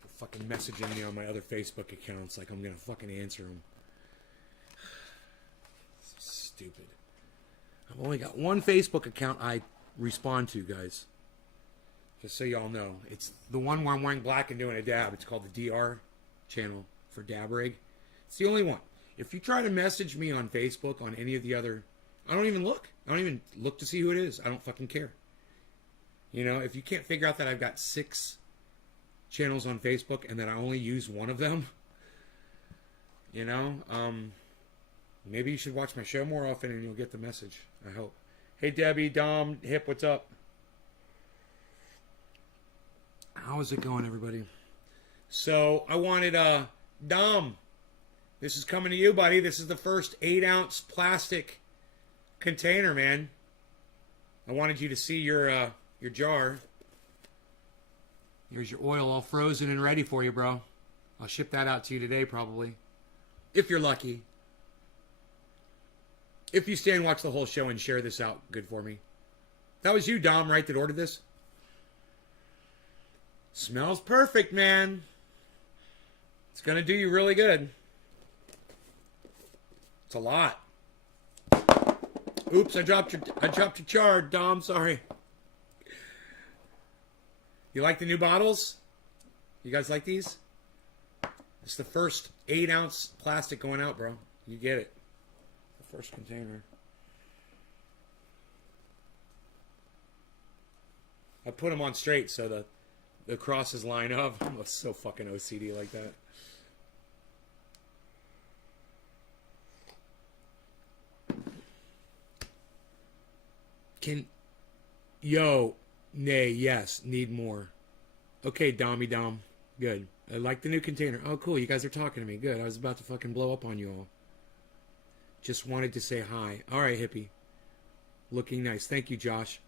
People fucking messaging me on my other Facebook accounts like I'm gonna fucking answer them. So stupid. I've only got one Facebook account I respond to, guys. Just so y'all know. It's the one where I'm wearing black and doing a dab. It's called the DR channel for Dab Rig. It's the only one. If you try to message me on Facebook on any of the other... I don't even look. I don't even look to see who it is. I don't fucking care. You know, if you can't figure out that I've got 6 channels on Facebook and that I only use one of them, you know, maybe you should watch my show more often and you'll get the message. I hope. Hey, Debbie, Dom, Hip, what's up? How is it going, everybody? So, I wanted, Dom, this is coming to you, buddy. This is the first 8-ounce plastic container, man. I wanted you to see your jar. Here's your oil all frozen and ready for you, bro. I'll ship that out to you today, probably. If you're lucky. If you stay and watch the whole show and share this out, good for me. That was you, Dom, right, that ordered this? Smells perfect, man. It's going to do you really good. It's a lot. Oops, I dropped your chard, Dom, sorry. You like the new bottles? You guys like these? It's the first 8-ounce plastic going out, bro. You get it. The first container. I put them on straight so the crosses line up. I'm so fucking OCD like that. Nay, yes, need more. Okay, Dommy Dom. Good. I like the new container. Oh, cool. You guys are talking to me. Good. I was about to fucking blow up on you all. Just wanted to say hi. All right, hippie. Looking nice. Thank you, Josh.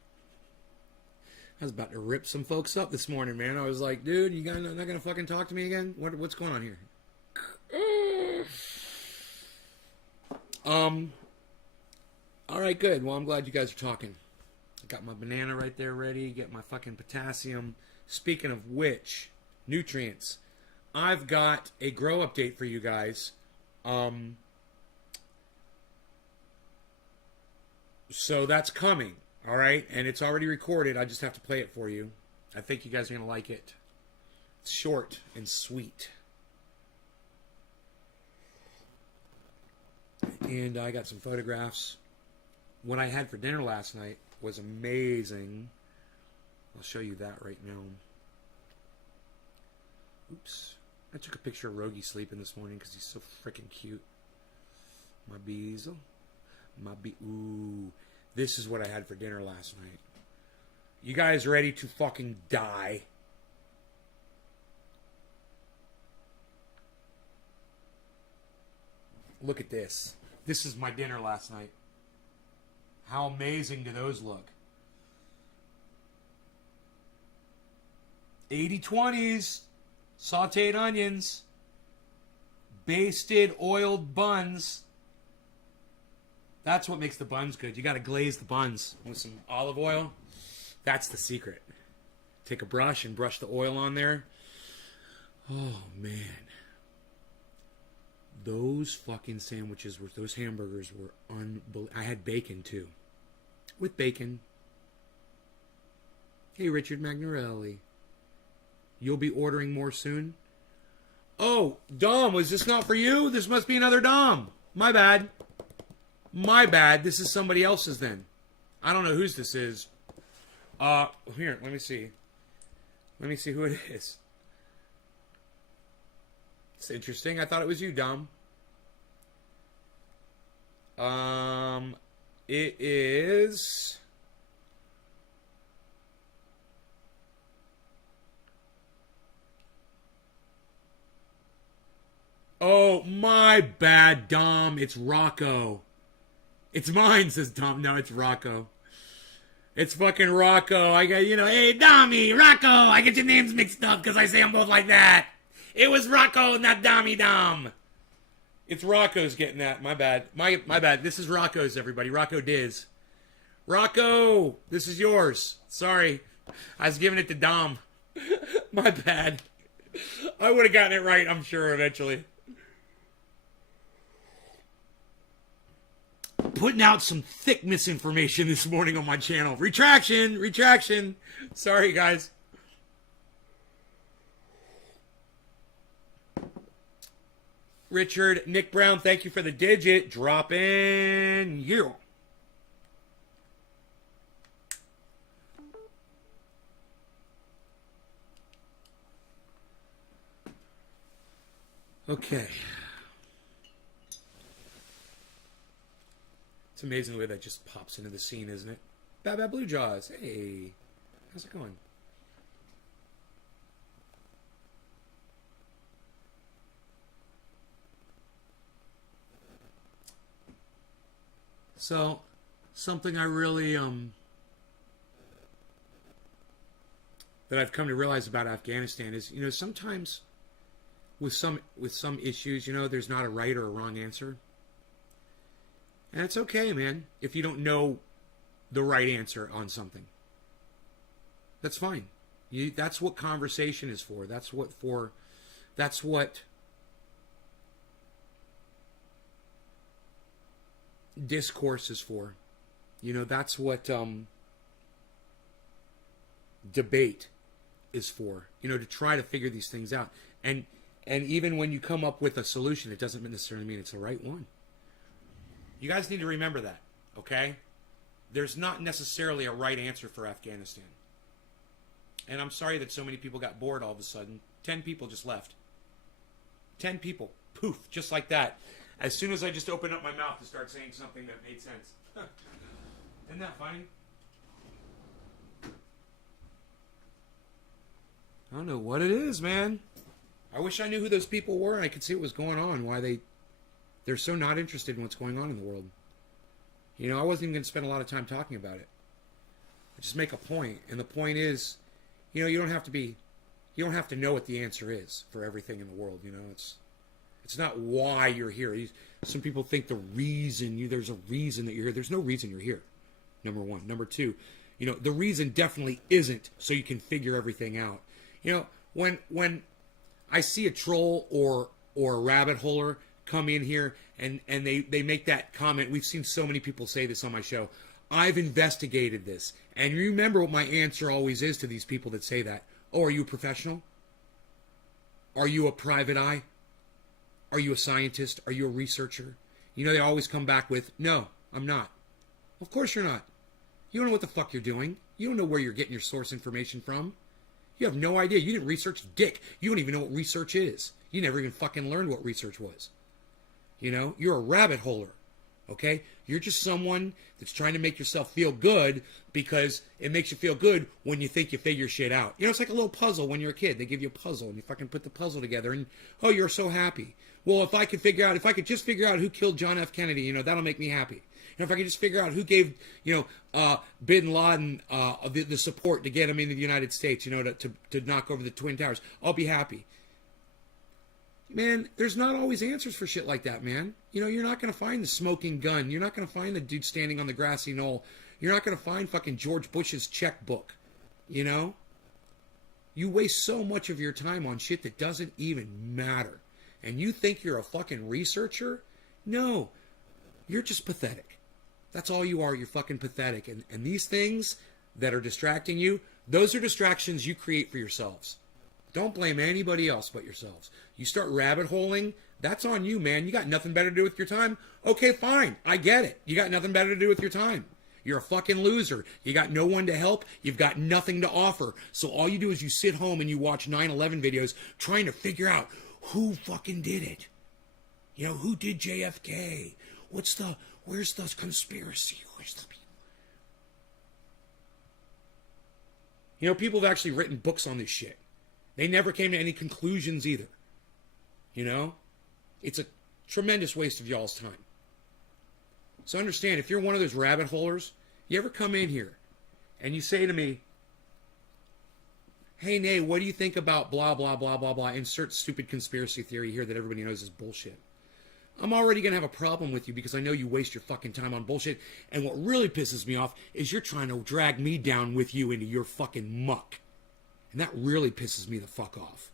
I was about to rip some folks up this morning, man. I was like, dude, you guys not going to fucking talk to me again? What's going on here? All right, good. Well, I'm glad you guys are talking. I got my banana right there ready. Get my fucking potassium. Speaking of which, nutrients. I've got a grow update for you guys. So that's coming. All right? And it's already recorded. I just have to play it for you. I think you guys are going to like it. It's short and sweet. And I got some photographs. What I had for dinner last night was amazing. I'll show you that right now. Oops. I took a picture of Rogie sleeping this morning because he's so freaking cute. My bezel. Ooh. This is what I had for dinner last night. You guys ready to fucking die? Look at this. This is my dinner last night. How amazing do those look? 80/20s, sauteed onions, basted oiled buns. That's what makes the buns good. You got to glaze the buns with some olive oil. That's the secret. Take a brush and brush the oil on there. Oh, man. Those fucking sandwiches, those hamburgers were unbelievable. I had bacon, too. With bacon. Hey, Richard Magnarelli. You'll be ordering more soon? Oh, Dom, was this not for you? This must be another Dom. My bad. My bad. This is somebody else's then. I don't know whose this is. Here, let me see. Let me see who it is. It's interesting. I thought it was you, Dom. It is... Oh, my bad, Dom. It's Rocco. It's mine, says Dom. No, it's Rocco. It's fucking Rocco. I got, hey, Dommy, Rocco. I get your names mixed up because I say them both like that. It was Rocco, not Dommy Dom. It's Rocco's getting that. My bad. My bad. This is Rocco's, everybody. Rocco Diz. Rocco, this is yours. Sorry. I was giving it to Dom. My bad. I would have gotten it right, I'm sure, eventually. Putting out some thick misinformation this morning on my channel. Retraction, retraction. Sorry, guys. Richard, Nick Brown, thank you for the digit. Drop in you. Okay. It's amazing the way that just pops into the scene, isn't it? Bad Blue Jaws. Hey. How's it going? So, something I really that I've come to realize about Afghanistan is, sometimes with some issues, there's not a right or a wrong answer. And it's okay, man, if you don't know the right answer on something. That's fine. That's what conversation is for. That's what discourse is for. That's what debate is for. To try to figure these things out. And even when you come up with a solution, it doesn't necessarily mean it's the right one. You guys need to remember that, okay? There's not necessarily a right answer for Afghanistan. And I'm sorry that so many people got bored all of a sudden. 10 people just left. 10 people. Poof, just like that. As soon as I just opened up my mouth to start saying something that made sense. Isn't that funny? I don't know what it is, man. I wish I knew who those people were and I could see what was going on, why they're so not interested in what's going on in the world. I wasn't even going to spend a lot of time talking about it. I just make a point, and the point is, you don't have to know what the answer is for everything in the world. It's not why you're here. Some people think there's a reason that you're here. There's no reason you're here. Number one. Number two, the reason definitely isn't so you can figure everything out. When I see a troll or a rabbit holer come in here and they make that comment. We've seen so many people say this on my show. I've investigated this. And you remember what my answer always is to these people that say that. Oh, are you a professional? Are you a private eye? Are you a scientist? Are you a researcher? They always come back with, no, I'm not. Of course you're not. You don't know what the fuck you're doing. You don't know where you're getting your source information from. You have no idea. You didn't research dick. You don't even know what research is. You never even fucking learned what research was. You're a rabbit holer, okay? You're just someone that's trying to make yourself feel good because it makes you feel good when you think you figure shit out. It's like a little puzzle when you're a kid. They give you a puzzle and you fucking put the puzzle together and, oh, you're so happy. Well, if I could just figure out who killed John F. Kennedy, that'll make me happy. If I could just figure out who gave, Bin Laden the support to get him into the United States, to knock over the Twin Towers, I'll be happy. Man, there's not always answers for shit like that, man. You're not going to find the smoking gun. You're not going to find the dude standing on the grassy knoll. You're not going to find fucking George Bush's checkbook. You waste so much of your time on shit that doesn't even matter. And you think you're a fucking researcher? No. You're just pathetic. That's all you are. You're fucking pathetic. And these things that are distracting you, those are distractions you create for yourselves. Don't blame anybody else but yourselves. You start rabbit holing, that's on you, man. You got nothing better to do with your time? Okay, fine. I get it. You got nothing better to do with your time. You're a fucking loser. You got no one to help. You've got nothing to offer. So all you do is you sit home and you watch 9/11 videos trying to figure out who fucking did it. Who did JFK? Where's the conspiracy? People have actually written books on this shit. They never came to any conclusions either. It's a tremendous waste of y'all's time. So understand, if you're one of those rabbit holers, you ever come in here and you say to me, hey, Nay, what do you think about blah, blah, blah, blah, blah, insert stupid conspiracy theory here that everybody knows is bullshit. I'm already going to have a problem with you because I know you waste your fucking time on bullshit. And what really pisses me off is you're trying to drag me down with you into your fucking muck. And that really pisses me the fuck off.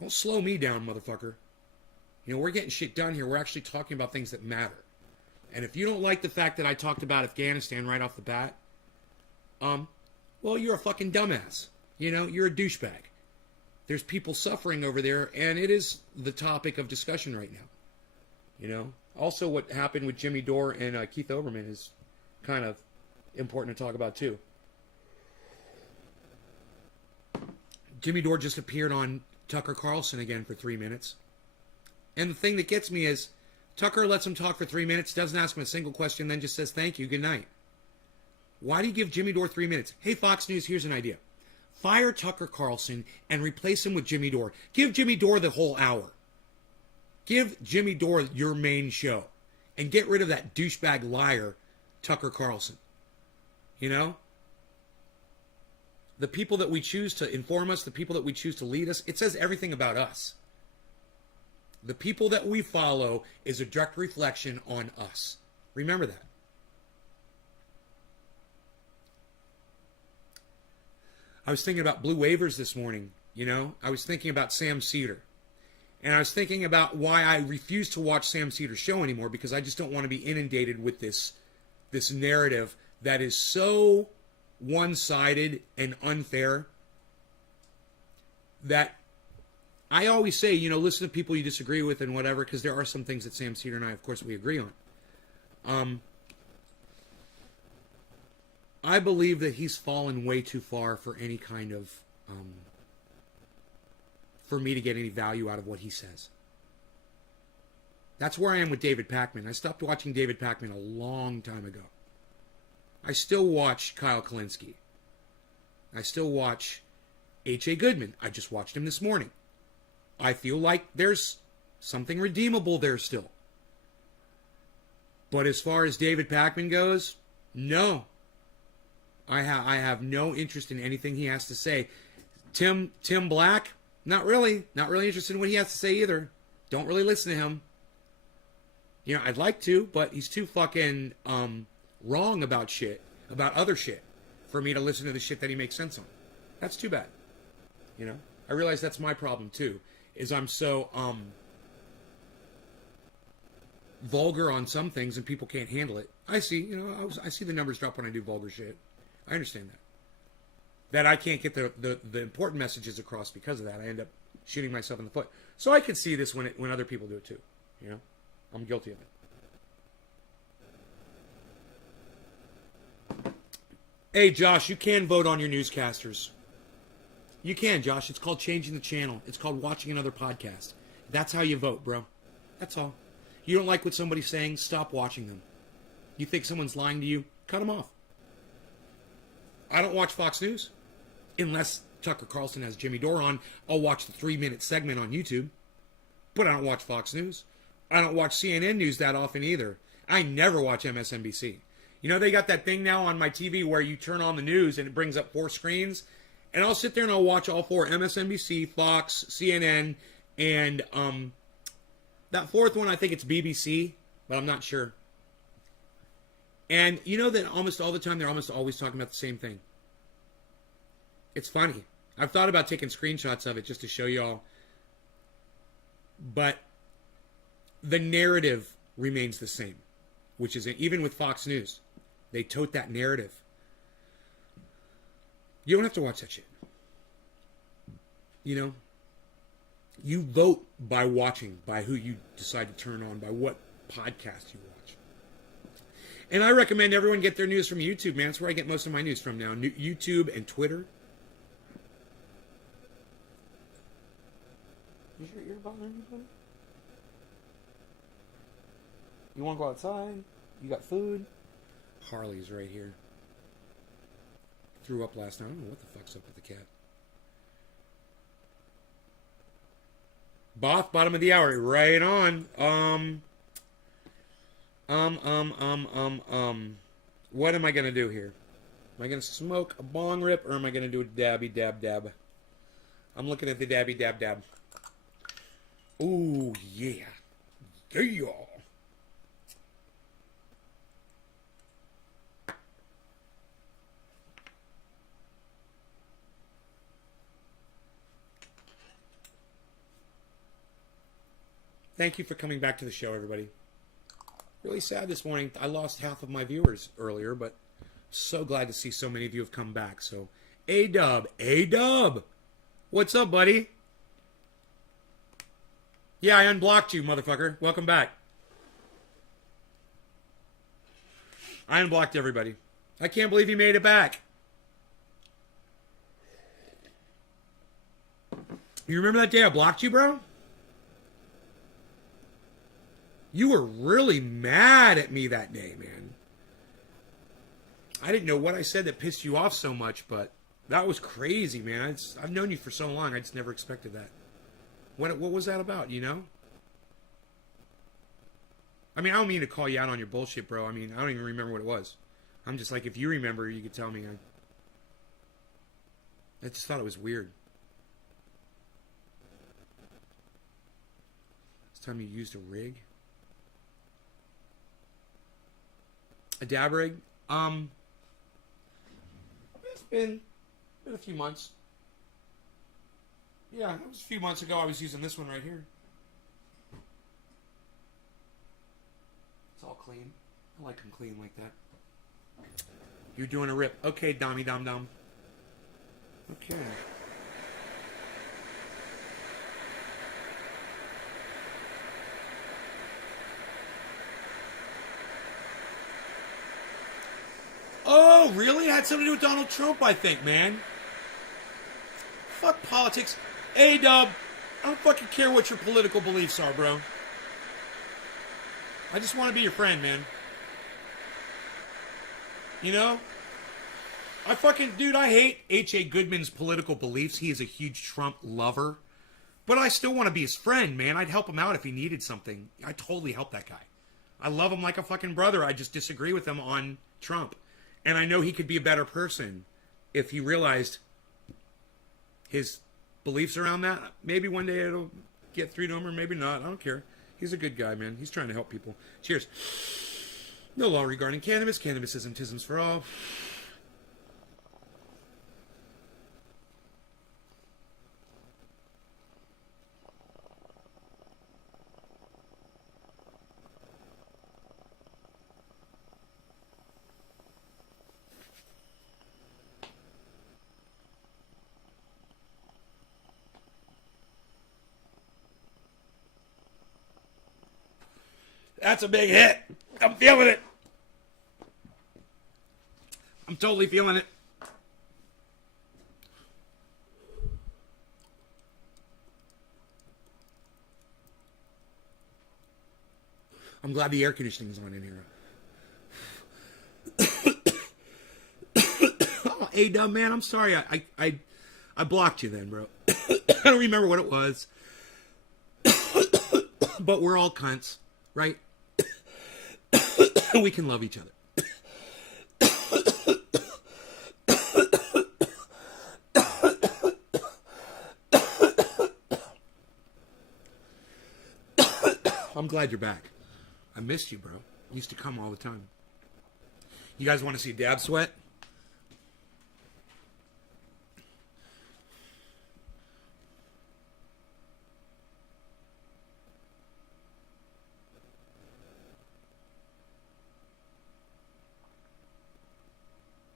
Don't slow me down, motherfucker. You know, we're getting shit done here. We're actually talking about things that matter. And if you don't like the fact that I talked about Afghanistan right off the bat, well, you're a fucking dumbass. You know, you're a douchebag. There's people suffering over there, and it is the topic of discussion right now. You know? Also, what happened with Jimmy Dore and Keith Olbermann is kind of important to talk about, too. Jimmy Dore just appeared on Tucker Carlson again for 3 minutes. And the thing that gets me is, Tucker lets him talk for 3 minutes, doesn't ask him a single question, then just says, thank you, good night. Why do you give Jimmy Dore 3 minutes? Hey, Fox News, here's an idea. Fire Tucker Carlson and replace him with Jimmy Dore. Give Jimmy Dore the whole hour. Give Jimmy Dore your main show. And get rid of that douchebag liar, Tucker Carlson. You know? The people that we choose to inform us, the people that we choose to lead us, it says everything about us. The people that we follow is a direct reflection on us. Remember that. I was thinking about blue waivers this morning, you know. I was thinking about Sam Seder. And I was thinking about why I refuse to watch Sam Seder's show anymore, because I just don't want to be inundated with this narrative that is so one-sided and unfair that I always say, you know, listen to people you disagree with and whatever, because there are some things that Sam Seder and I, of course, we agree on. I believe that he's fallen way too far for any kind of, for me to get any value out of what he says. That's where I am with David Pakman. I stopped watching David Pakman a long time ago. I still watch Kyle Kalinske. I still watch H.A. Goodman. I just watched him this morning. I feel like there's something redeemable there still. But as far as David Pakman goes, no. I have no interest in anything he has to say. Tim Black, not really interested in what he has to say either. Don't really listen to him. You know, I'd like to, but he's too fucking wrong about shit, about other shit, for me to listen to the shit that he makes sense on. That's too bad. You know, I realize that's my problem too, is I'm so vulgar on some things and people can't handle it. I see, you know, I see the numbers drop when I do vulgar shit. I understand that. That I can't get the important messages across because of that. I end up shooting myself in the foot. So I can see this when other people do it too. You know, I'm guilty of it. Hey, Josh, you can vote on your newscasters. You can, Josh. It's called changing the channel. It's called watching another podcast. That's how you vote, bro. That's all. You don't like what somebody's saying? Stop watching them. You think someone's lying to you? Cut them off. I don't watch Fox News. Unless Tucker Carlson has Jimmy Dore on, I'll watch the 3-minute segment on YouTube. But I don't watch Fox News. I don't watch CNN News that often either. I never watch MSNBC. You know, they got that thing now on my TV where you turn on the news and it brings up 4 screens. And I'll sit there and I'll watch all 4, MSNBC, Fox, CNN, and that 4th one, I think it's BBC, but I'm not sure. And you know that almost all the time they're almost always talking about the same thing. It's funny. I've thought about taking screenshots of it just to show y'all. But the narrative remains the same, which is even with Fox News. They tote that narrative. You don't have to watch that shit. You know? You vote by watching, by who you decide to turn on, by what podcast you watch. And I recommend everyone get their news from YouTube, man. That's where I get most of my news from now. YouTube and Twitter. Is your ear bothering you? You want to go outside? You got food? Harley's right here. Threw up last night. I don't know what the fuck's up with the cat. Both, bottom of the hour. Right on. What am I going to do here? Am I going to smoke a bong rip or am I going to do a dabby dab dab? I'm looking at the dabby dab dab. Ooh, yeah. Yeah. Thank you for coming back to the show, everybody. Really sad this morning. I lost half of my viewers earlier, but so glad to see so many of you have come back. So, A-Dub. What's up, buddy? Yeah, I unblocked you, motherfucker. Welcome back. I unblocked everybody. I can't believe you made it back. You remember that day I blocked you, bro? You were really mad at me that day, man. I didn't know what I said that pissed you off so much, but that was crazy, man. I've known you for so long. I just never expected that. What was that about, you know? I mean, I don't mean to call you out on your bullshit, bro. I mean, I don't even remember what it was. I'm just like, if you remember, you could tell me. I just thought it was weird. This time you used a rig? A dab rig? It's been a few months. Yeah, it was a few months ago I was using this one right here. It's all clean. I like them clean like that. You're doing a rip. Okay, Dommy Dom Dom. Okay. Oh, really? It had something to do with Donald Trump, I think, man. Fuck politics. Hey, Dub, I don't fucking care what your political beliefs are, bro. I just want to be your friend, man. You know? Dude, I hate H.A. Goodman's political beliefs. He is a huge Trump lover. But I still want to be his friend, man. I'd help him out if he needed something. I'd totally help that guy. I love him like a fucking brother. I just disagree with him on Trump. And I know he could be a better person if he realized his beliefs around that. Maybe one day it'll get through to him, or maybe not. I don't care. He's a good guy, man. He's trying to help people. Cheers. No law regarding cannabis. Cannabis isn't tisms for all. That's a big hit. I'm feeling it. I'm totally feeling it. I'm glad the air conditioning's on in here. Oh, A-Dub, man, I'm sorry. I blocked you then, bro. I don't remember what it was. But we're all cunts, right? We can love each other. I'm glad you're back. I missed you, bro. You used to come all the time. You guys want to see Dab sweat?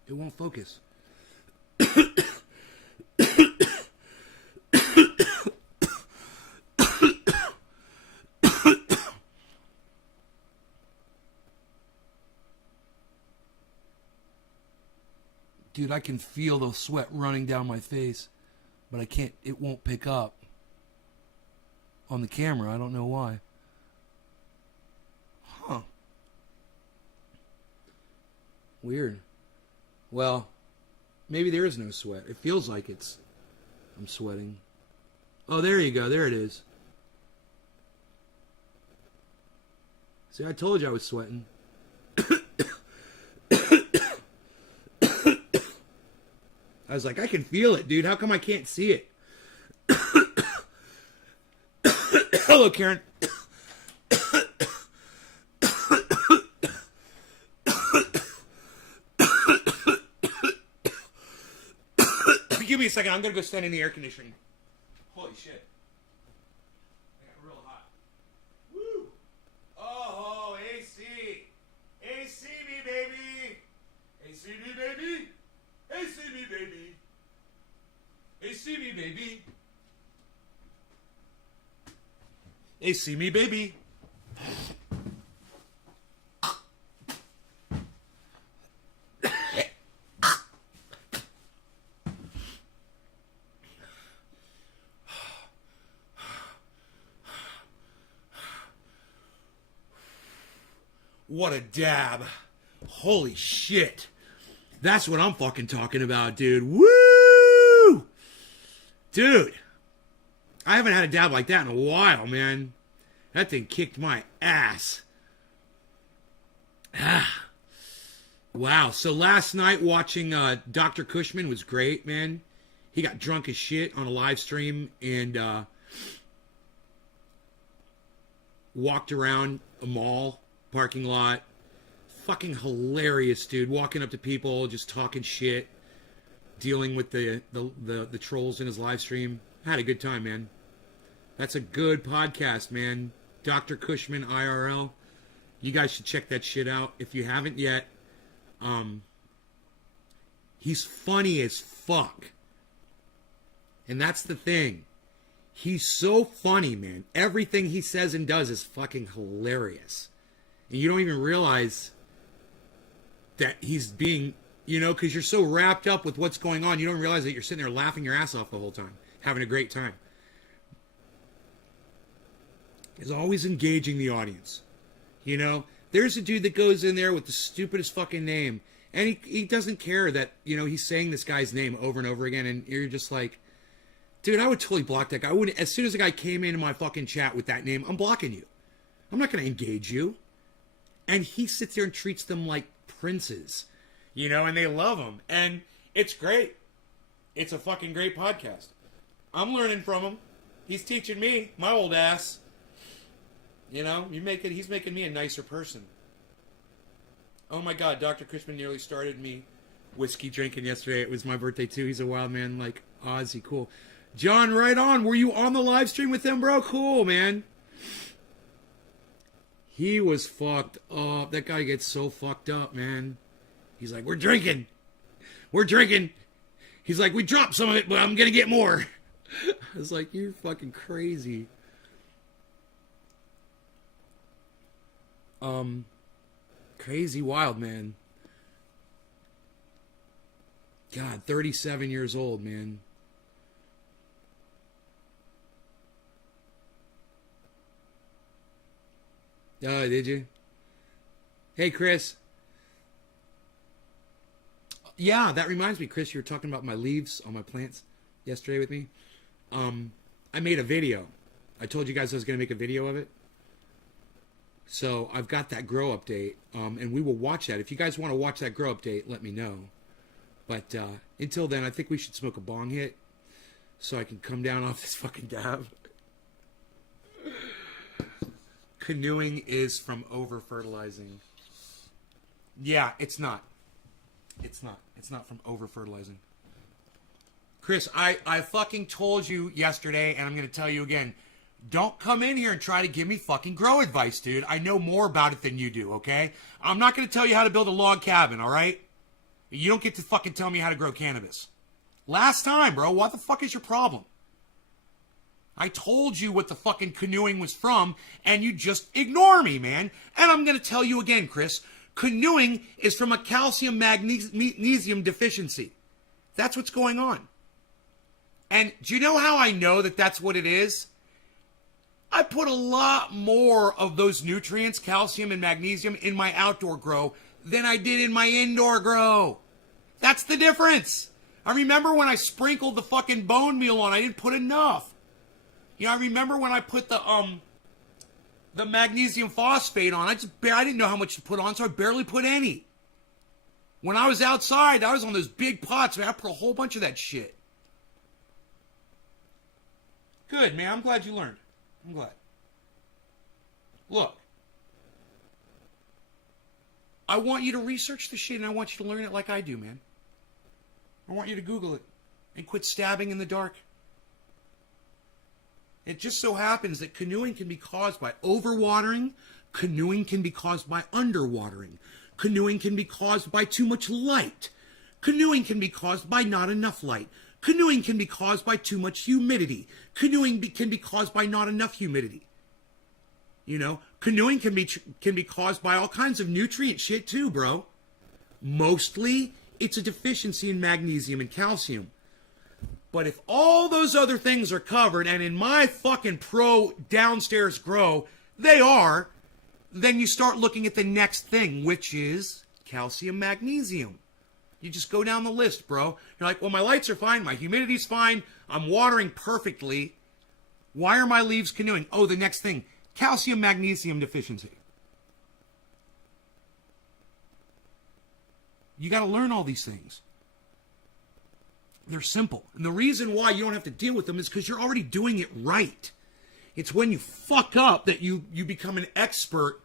It won't focus. Dude, I can feel the sweat running down my face, but I can't, it won't pick up on the camera. I don't know why. Huh. Weird. Well, maybe there is no sweat. It feels like I'm sweating. Oh, there you go. There it is. See, I told you I was sweating. I was like, I can feel it, dude. How come I can't see it? Hello, Karen. Give me a second. I'm going to go stand in the air conditioning. Holy shit. I got real hot. baby. They see me, baby. What a dab. Holy shit. That's what I'm fucking talking about, dude. Woo! Dude. I haven't had a dab like that in a while, man. That thing kicked my ass. Ah. Wow. So last night watching Dr. Cushman was great, man. He got drunk as shit on a live stream and walked around a mall parking lot. Fucking hilarious, dude. Walking up to people, just talking shit, dealing with the trolls in his live stream. Had a good time, man. That's a good podcast, man. Dr. Cushman IRL. You guys should check that shit out if you haven't yet. He's funny as fuck. And that's the thing. He's so funny, man. Everything he says and does is fucking hilarious. And you don't even realize that he's being, because you're so wrapped up with what's going on, you don't realize that you're sitting there laughing your ass off the whole time, having a great time. He's always engaging the audience. There's a dude that goes in there with the stupidest fucking name, and he doesn't care that, he's saying this guy's name over and over again, and you're just like, dude, I would totally block that guy. As soon as a guy came into my fucking chat with that name, I'm blocking you. I'm not going to engage you. And he sits there and treats them like princes, and they love him. And it's great. It's a fucking great podcast. I'm learning from him. He's teaching me, my old ass. He's making me a nicer person. Oh my God, Dr. Crispin nearly started me whiskey drinking yesterday. It was my birthday too. He's a wild man like Ozzy. Cool. John, right on. Were you on the live stream with him, bro? Cool, man. He was fucked up. That guy gets so fucked up, man. He's like, we're drinking. We're drinking. He's like, we dropped some of it, but I'm going to get more. I was like, you're fucking crazy. Crazy wild, man. God, 37 years old, man. Oh, did you? Hey, Chris. Yeah, that reminds me, Chris, you were talking about my leaves on my plants yesterday with me. I made a video. I told you guys I was going to make a video of it. So I've got that grow update, and we will watch that. If you guys want to watch that grow update, let me know. But until then, I think we should smoke a bong hit so I can come down off this fucking dab. Canoeing is from over-fertilizing. Yeah, it's not. It's not. It's not from over-fertilizing. Chris, I fucking told you yesterday, and I'm going to tell you again, don't come in here and try to give me fucking grow advice, dude. I know more about it than you do, okay? I'm not going to tell you how to build a log cabin, all right? You don't get to fucking tell me how to grow cannabis. Last time, bro, what the fuck is your problem? I told you what the fucking canoeing was from, and you just ignore me, man. And I'm going to tell you again, Chris, canoeing is from a calcium magnesium deficiency. That's what's going on. And do you know how I know that that's what it is? I put a lot more of those nutrients, calcium and magnesium, in my outdoor grow than I did in my indoor grow. That's the difference. I remember when I sprinkled the fucking bone meal on, I didn't put enough. I remember when I put the magnesium phosphate on, I didn't know how much to put on, so I barely put any. When I was outside, I was on those big pots, man. I put a whole bunch of that shit. Good, man. I'm glad you learned. I'm glad. Look. I want you to research the shit, and I want you to learn it like I do, man. I want you to Google it and quit stabbing in the dark. It just so happens that canoeing can be caused by overwatering. Canoeing can be caused by underwatering. Canoeing can be caused by too much light. Canoeing can be caused by not enough light. Canoeing can be caused by too much humidity. Canoeing can be caused by not enough humidity. You know, canoeing can be caused by all kinds of nutrient shit too, bro. Mostly, it's a deficiency in magnesium and calcium. But if all those other things are covered, and in my fucking pro downstairs grow, they are, then you start looking at the next thing, which is calcium, magnesium. You just go down the list, bro. You're like, well, my lights are fine, my humidity's fine, I'm watering perfectly. Why are my leaves canoeing? Oh, the next thing, calcium, magnesium deficiency. You got to learn all these things. They're simple. And the reason why you don't have to deal with them is because you're already doing it right. It's when you fuck up that you become an expert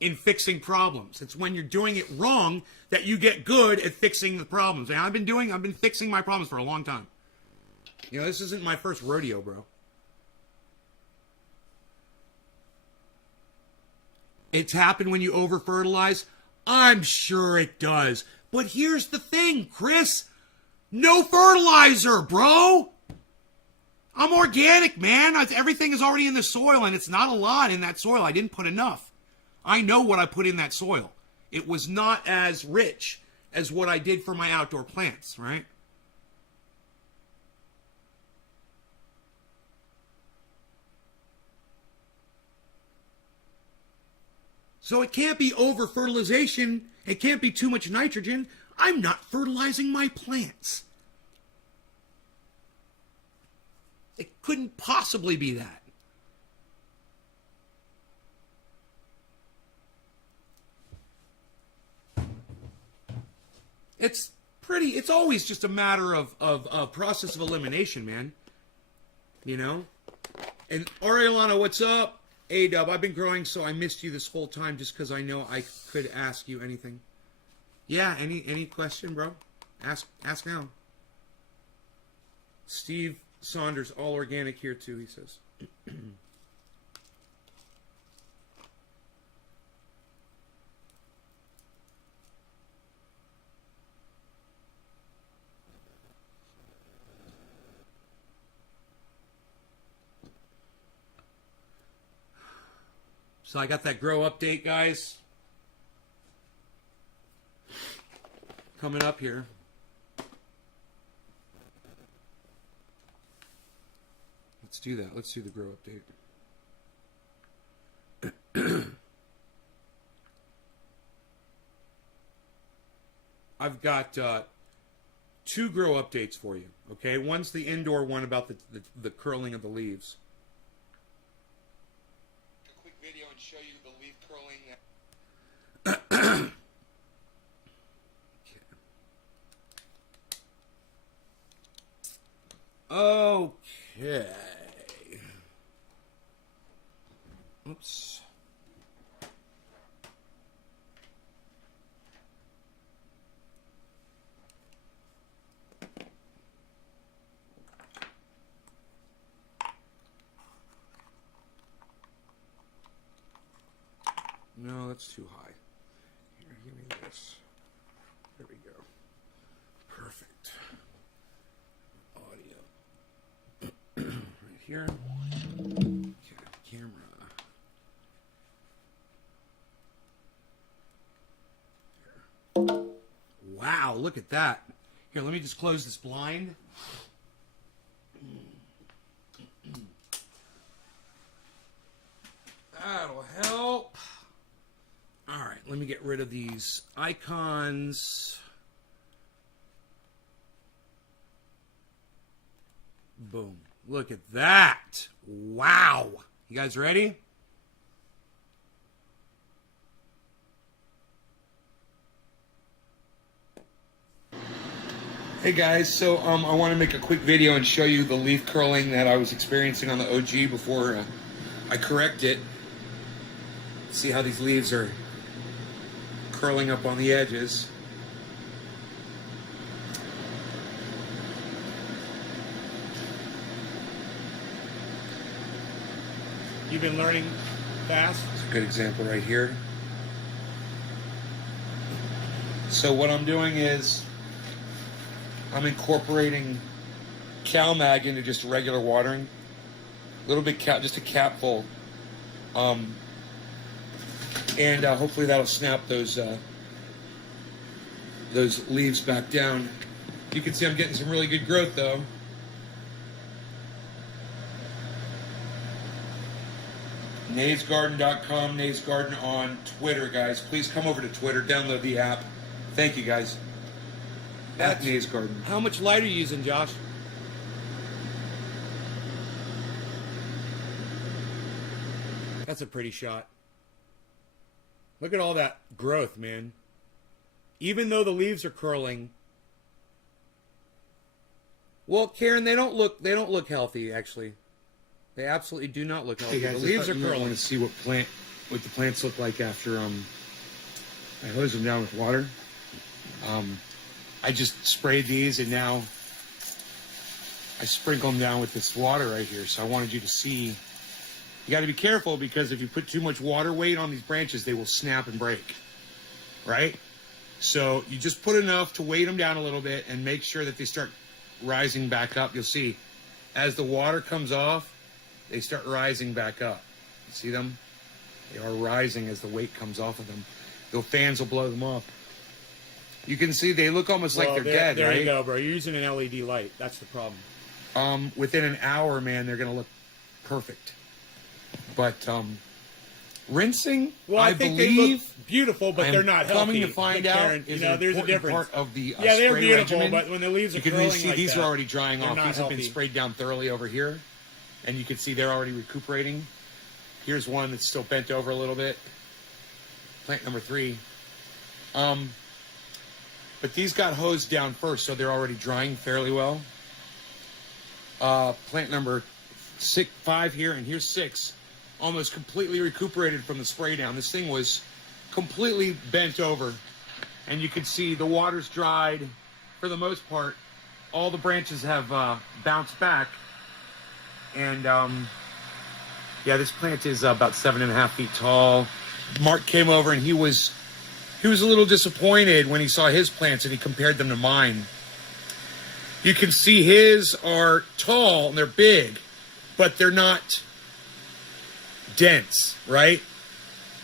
in fixing problems. It's when you're doing it wrong that you get good at fixing the problems. And I've been fixing my problems for a long time. You know, this isn't my first rodeo, bro. It's happened when you over-fertilize? I'm sure it does. But here's the thing, Chris. No fertilizer, bro. I'm organic, man. Everything is already in the soil, and it's not a lot in that soil. I didn't put enough. I know what I put in that soil. It was not as rich as what I did for my outdoor plants, right? So it can't be over-fertilization. It can't be too much nitrogen. I'm not fertilizing my plants. It couldn't possibly be that. It's always just a matter of process of elimination, man. You know? And Arielana, what's up? A-Dub, I've been growing, so I missed you this whole time just because I know I could ask you anything. Yeah, any question, bro? Ask now. Steve Saunders, all organic here too, he says. So I got that grow update, guys. Coming up here. Let's do that. Let's do the grow update. I've got 2 grow updates for you. Okay, one's the indoor one about the curling of the leaves. A quick video and show you the leaf curling. Okay. Oops. No, that's too high. Here, give me this. There we go. Perfect. Audio. Right here. Okay, camera. There. Wow, look at that. Here, let me just close this blind. That'll help. All right, let me get rid of these icons. Boom. Look at that. Wow. You guys ready? Hey guys, so I want to make a quick video and show you the leaf curling that I was experiencing on the OG before I correct it. See how these leaves are curling up on the edges. You've been learning fast? It's a good example right here. So what I'm doing is I'm incorporating CalMag into just regular watering. A little bit cap, just a cap full. And hopefully that'll snap those leaves back down. You can see I'm getting some really good growth though. NaysGarden.com, Nays Garden on Twitter, guys. Please come over to Twitter, download the app. Thank you, guys. At Nays Garden. How much light are you using, Josh? That's a pretty shot. Look at all that growth, man. Even though the leaves are curling. Well, Karen, they don't look healthy, actually. They absolutely do not look healthy. Hey guys, the leaves are curling. curling. I want to see what the plants look like after I hose them down with water. I just sprayed these and now I sprinkle them down with this water right here. So I wanted you to see. You got to be careful because if you put too much water weight on these branches, they will snap and break, right? So you just put enough to weight them down a little bit and make sure that they start rising back up. You'll see as the water comes off, they start rising back up. You see them? They are rising as the weight comes off of them. The fans will blow them off. You can see they look almost like they're dead, there right? There you go, bro. You're using an LED light. That's the problem. Within an hour, man, they're going to look perfect. But rinsing, well, I think believe, they look beautiful, but they're not healthy. Coming to find out, Karen, is there's a difference. Part of the yeah, they're spray beautiful, regimen. but when the leaves are you can curling see like these that, are already drying off. These have been healthy. sprayed down thoroughly over here, and you can see they're already recuperating. Here's one that's still bent over a little bit. Plant number 3. But these got hosed down first, so they're already drying fairly well. Plant number 5 here, and here's 6. Almost completely recuperated from the spray down. This thing was completely bent over, and you can see the water's dried for the most part. All the branches have bounced back, and yeah, this plant is about 7.5 feet tall. Mark came over and he was a little disappointed when he saw his plants and he compared them to mine. You can see his are tall and they're big, but they're not dense, right?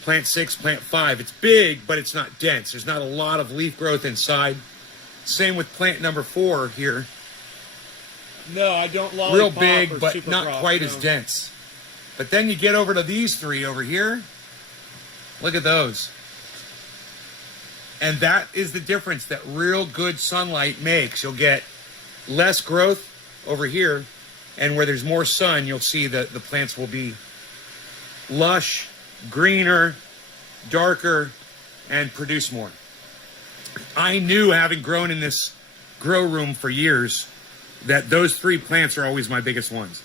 Plant 6, plant 5. It's big, but it's not dense. There's not a lot of leaf growth inside. Same with plant number 4 here. No, I don't lollipop. Real big, but super not crop, quite no. as dense. But then you get over to these 3 over here. Look at those. And that is the difference that real good sunlight makes. You'll get less growth over here, and where there's more sun, you'll see that the plants will be lush, greener, darker, and produce more. I knew, having grown in this grow room for years, that those 3 plants are always my biggest ones.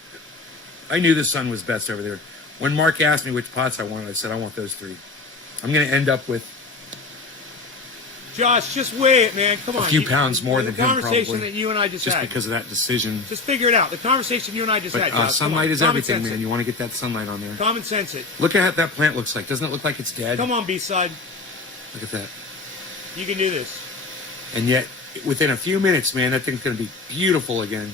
I knew the sun was best over there. When Mark asked me which pots I wanted, I said, I want those 3. I'm going to end up with Josh, just weigh it, man. Come on. a few pounds more than him, probably. The conversation that you and I just had. Because of that decision. Just figure it out. The conversation you and I just had, Josh. Sunlight is everything, man. It. You want to get that sunlight on there. Common sense it. Look at how that plant looks like. Doesn't it look like it's dead? Come on, B-side. Look at that. You can do this. And yet, within a few minutes, man, that thing's going to be beautiful again.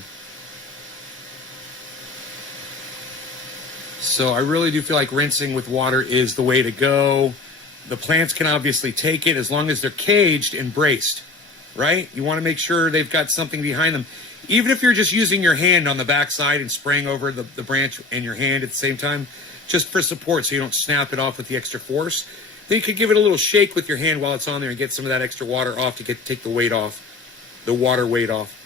So I really do feel like rinsing with water is the way to go. The plants can obviously take it as long as they're caged and braced, right? You want to make sure they've got something behind them. Even if you're just using your hand on the backside and spraying over the branch and your hand at the same time, just for support so you don't snap it off with the extra force, then you could give it a little shake with your hand while it's on there and get some of that extra water off to take the weight off, the water weight off.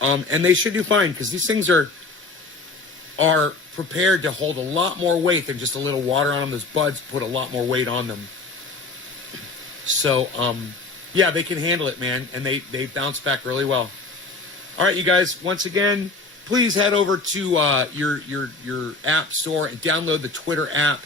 And they should do fine because these things are prepared to hold a lot more weight than just a little water on them. Those buds put a lot more weight on them. So, yeah, they can handle it, man, and they bounce back really well. All right, you guys, once again, please head over to your app store and download the Twitter app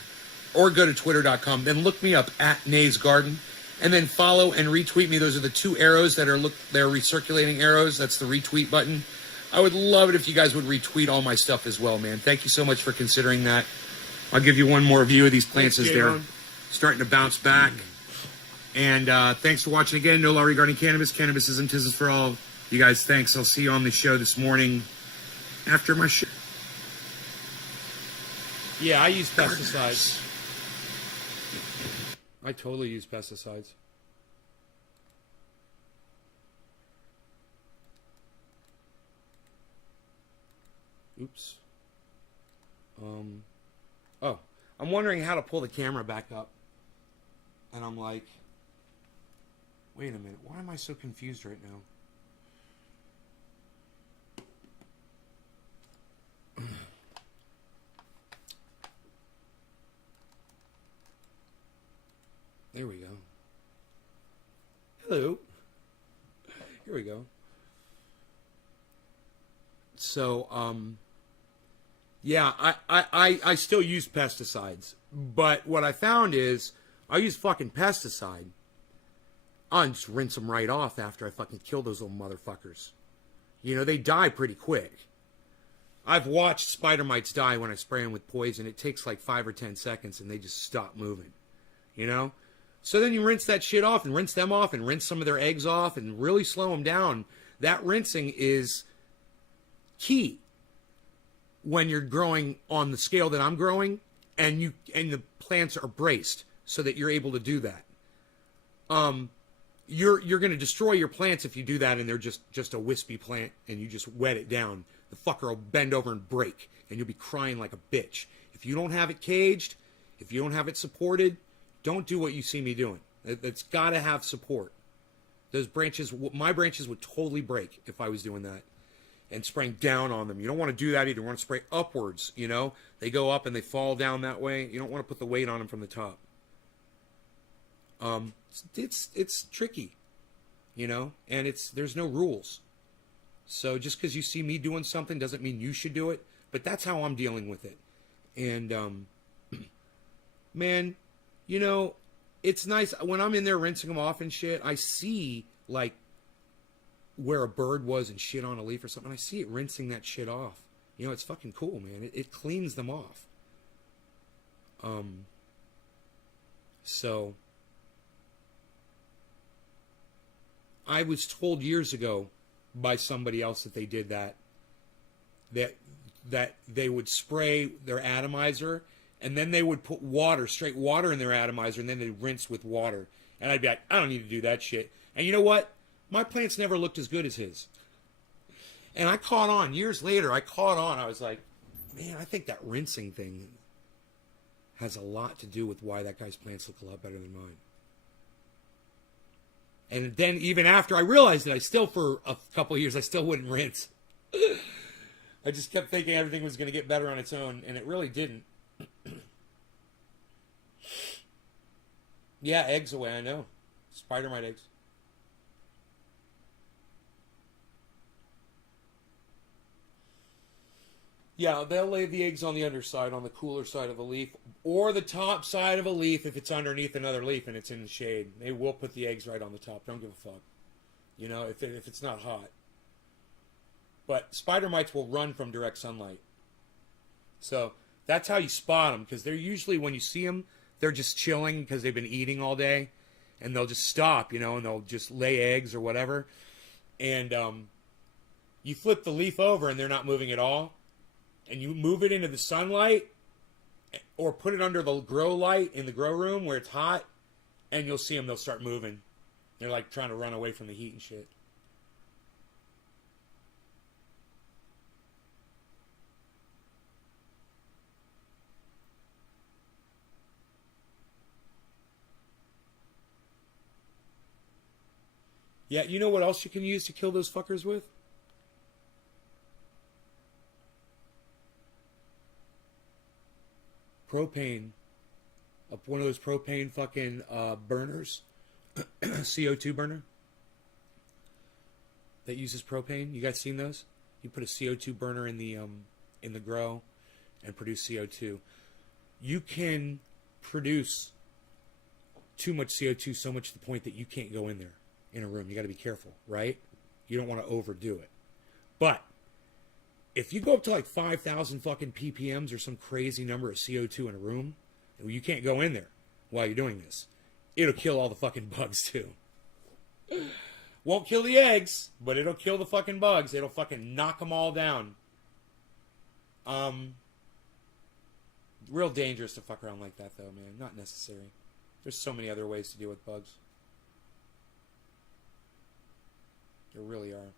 or go to twitter.com. Then look me up at Nays Garden and then follow and retweet me. Those are the 2 arrows they're recirculating arrows. That's the retweet button. I would love it if you guys would retweet all my stuff as well, man. Thank you so much for considering that. I'll give you one more view of these plants as they're starting to bounce back. And thanks for watching again. No Law Regarding Cannabis. Cannabis isn't business for all. You guys, thanks. I'll see you on the show this morning. after my shit. Yeah, I use pesticides. I totally use pesticides. Oops. Oh, I'm wondering how to pull the camera back up. And I'm like, wait a minute, why am I so confused right now? There we go. Hello. Here we go. So, yeah, I still use pesticides. But what I found is I use fucking pesticide. I'll just rinse them right off after I fucking kill those little motherfuckers. You know, they die pretty quick. I've watched spider mites die when I spray them with poison. It takes like 5 or 10 seconds and they just stop moving. You know? So then you rinse that shit off and rinse them off and rinse some of their eggs off and really slow them down. That rinsing is key when you're growing on the scale that I'm growing and the plants are braced so that you're able to do that. You're going to destroy your plants if you do that and they're just a wispy plant and you just wet it down. The fucker will bend over and break and you'll be crying like a bitch. If you don't have it caged, if you don't have it supported, don't do what you see me doing. It's got to have support. Those branches, my branches would totally break if I was doing that and spraying down on them. You don't want to do that either. You want to spray upwards, you know? They go up and they fall down that way. You don't want to put the weight on them from the top. It's tricky, you know? And there's no rules. So just because you see me doing something doesn't mean you should do it. But that's how I'm dealing with it. And, man, you know, it's nice. When I'm in there rinsing them off and shit, I see, like, where a bird was and shit on a leaf or something. I see it rinsing that shit off. You know, it's fucking cool, man. It cleans them off. So, I was told years ago by somebody else that they did that they would spray their atomizer and then they would put straight water in their atomizer and then they'd rinse with water. And I'd be like, I don't need to do that shit. And you know what? My plants never looked as good as his. And I caught on. Years later, I was like, man, I think that rinsing thing has a lot to do with why that guy's plants look a lot better than mine. And then even after I realized it, for a couple of years, I still wouldn't rinse. I just kept thinking everything was going to get better on its own, and it really didn't. Yeah, eggs away, I know. Spider mite eggs. Yeah, they'll lay the eggs on the underside, on the cooler side of a leaf, or the top side of a leaf if it's underneath another leaf and it's in the shade. They will put the eggs right on the top. Don't give a fuck. You know, if it's not hot. But spider mites will run from direct sunlight. So that's how you spot them, because they're usually, when you see them, they're just chilling because they've been eating all day, and they'll just stop, you know, and they'll just lay eggs or whatever. And you flip the leaf over and they're not moving at all. And you move it into the sunlight or put it under the grow light in the grow room where it's hot, and you'll see them, they'll start moving. They're like trying to run away from the heat and shit. Yeah, you know what else you can use to kill those fuckers with? Propane. One of those propane fucking burners. CO2 burner. That uses propane. You guys seen those? You put a CO2 burner in the grow and produce CO2. You can produce too much CO2 so much to the point that you can't go in there in a room. You got to be careful, right? You don't want to overdo it. But if you go up to like 5,000 fucking ppms or some crazy number of CO2 in a room, you can't go in there while you're doing this. It'll kill all the fucking bugs too. Won't kill the eggs, but it'll kill the fucking bugs. It'll fucking knock them all down. Real dangerous to fuck around like that, though, man. Not necessary. There's so many other ways to deal with bugs. There really are.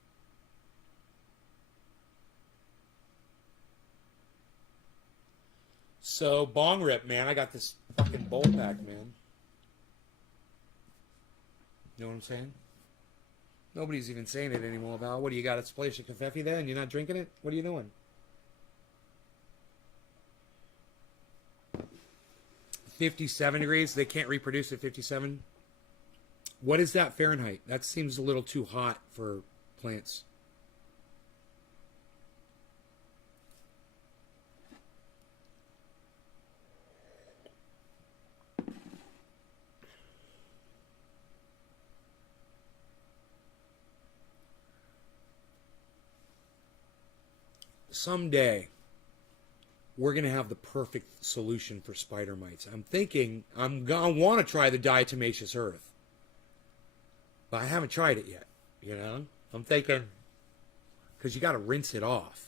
So, bong rip, man. I got this fucking bowl pack, man. You know what I'm saying? Nobody's even saying it anymore, Val. What do you got? A splash of Covfefe there and you're not drinking it? What are you doing? 57 degrees. They can't reproduce at 57. What is that Fahrenheit? That seems a little too hot for plants. Someday, we're going to have the perfect solution for spider mites. I'm thinking I'm going to want to try the diatomaceous earth. But I haven't tried it yet, you know? I'm thinking, because you got to rinse it off.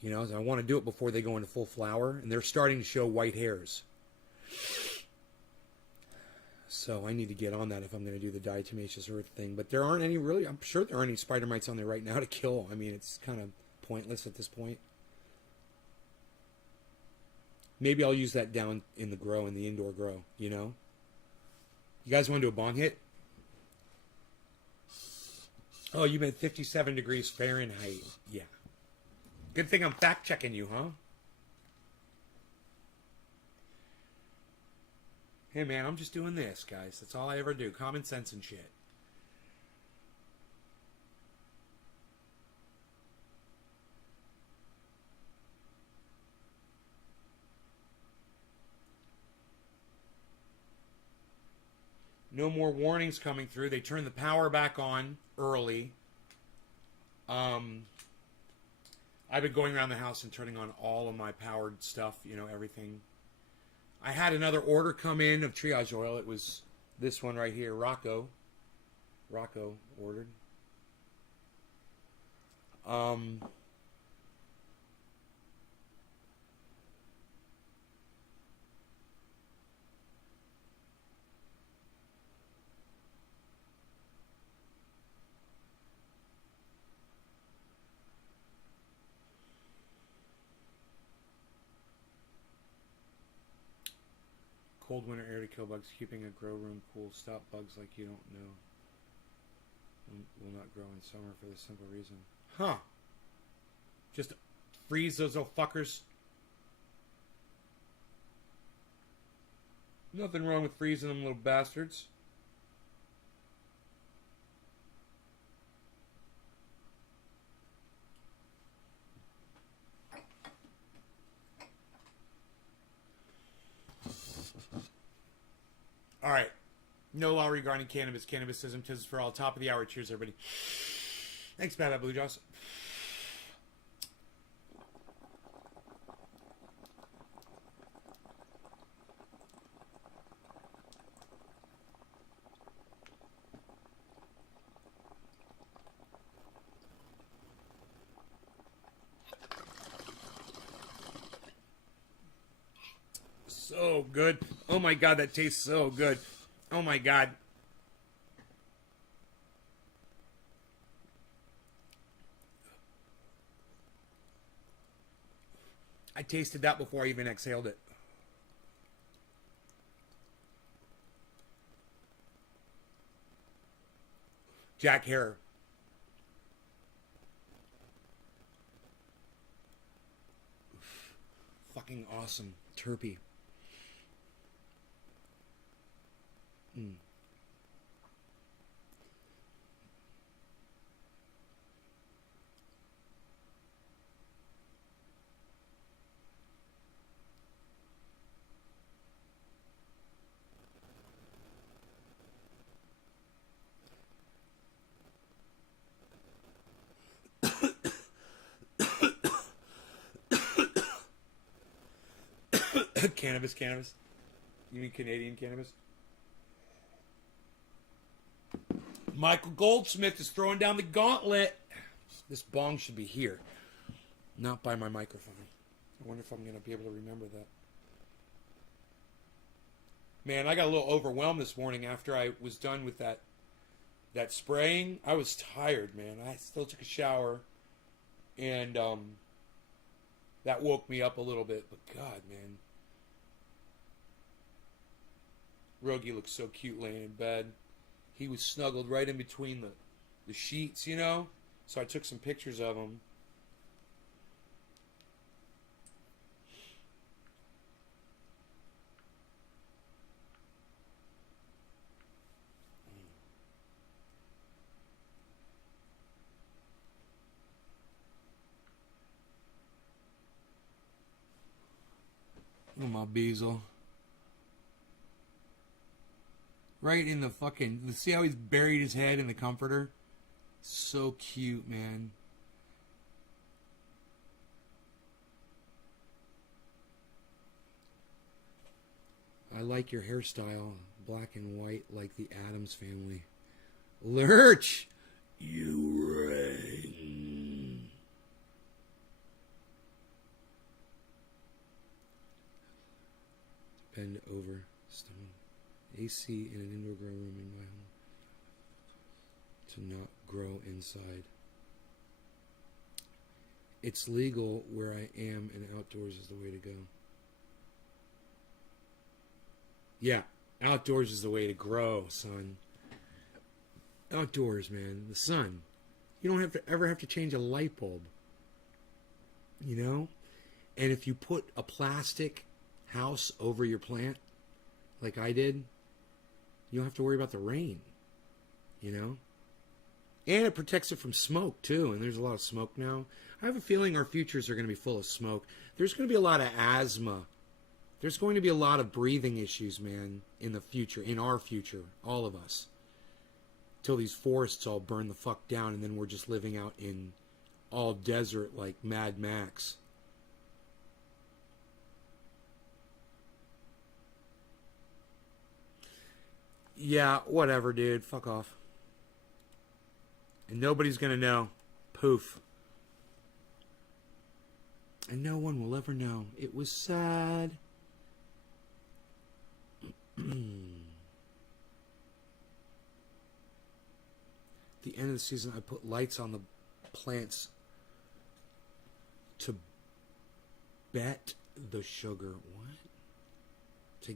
You know, I want to do it before they go into full flower, and they're starting to show white hairs. So I need to get on that if I'm going to do the diatomaceous earth thing. But there aren't any really, I'm sure there aren't any spider mites on there right now to kill. I mean, it's kind of pointless at this point. Maybe I'll use that down in the grow, in the indoor grow, you know? You guys want to do a bong hit? Oh, you meant 57 degrees Fahrenheit. Yeah. Good thing I'm fact checking you, huh? Hey, man, I'm just doing this, guys. That's all I ever do. Common sense and shit. No more warnings coming through. They turned the power back on early. I've been going around the house and turning on all of my powered stuff, you know, everything. I had another order come in of triage oil. It was this one right here, Rocco. Rocco ordered. Cold winter air to kill bugs, keeping a grow room cool. Stop bugs like you don't know. Will not grow in summer for the simple reason. Huh. Just freeze those little fuckers. Nothing wrong with freezing them little bastards. All right. No law regarding cannabis. Cannabisism. Tis for all. Top of the hour. Cheers, everybody. Thanks, Bad Blue Jaws. So good. Oh my God, that tastes so good. Oh my God. I tasted that before I even exhaled it. Jack Hare. Fucking awesome. Terpy. Mm. Cannabis. You mean Canadian cannabis? Michael Goldsmith is throwing down the gauntlet. This bong should be here. Not by my microphone. I wonder if I'm going to be able to remember that. Man, I got a little overwhelmed this morning after I was done with that spraying. I was tired, man. I still took a shower, and that woke me up a little bit. But God, man, Rogie looks so cute laying in bed. He was snuggled right in between the sheets, you know. So I took some pictures of him. Oh, my Beazle. Right in the fucking... See how he's buried his head in the comforter? So cute, man. I like your hairstyle. Black and white like the Addams family. Lurch! You ring. Bend over. Stone. AC in an indoor grow room in my home. To not grow inside. It's legal where I am, and outdoors is the way to go. Yeah, outdoors is the way to grow, son. Outdoors, man. The sun. You don't ever have to change a light bulb. You know? And if you put a plastic house over your plant, like I did, you don't have to worry about the rain. You know? And it protects it from smoke, too. And there's a lot of smoke now. I have a feeling our futures are going to be full of smoke. There's going to be a lot of asthma. There's going to be a lot of breathing issues, man, in the future, in our future, all of us. Till these forests all burn the fuck down, and then we're just living out in all desert like Mad Max. Yeah, whatever, dude. Fuck off. And nobody's gonna know. Poof. And no one will ever know. It was sad. The end of the season, I put lights on the plants to bet the sugar. What? To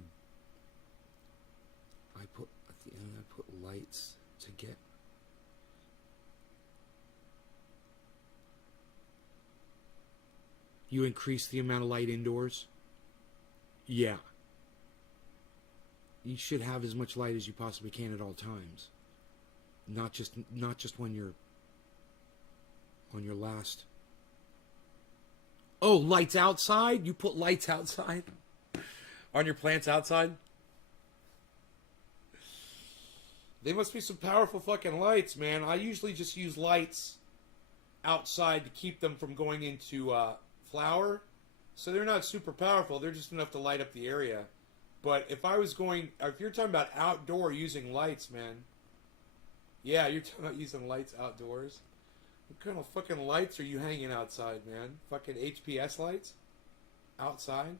I put at the end. I put lights to get. You increase the amount of light indoors? Yeah. You should have as much light as you possibly can at all times. Not just when you're on your last. Oh, lights outside? You put lights outside? On your plants outside? They must be some powerful fucking lights, man. I usually just use lights outside to keep them from going into flower. So they're not super powerful. They're just enough to light up the area. But if you're talking about outdoor using lights, man. Yeah, you're talking about using lights outdoors. What kind of fucking lights are you hanging outside, man? Fucking HPS lights? Outside?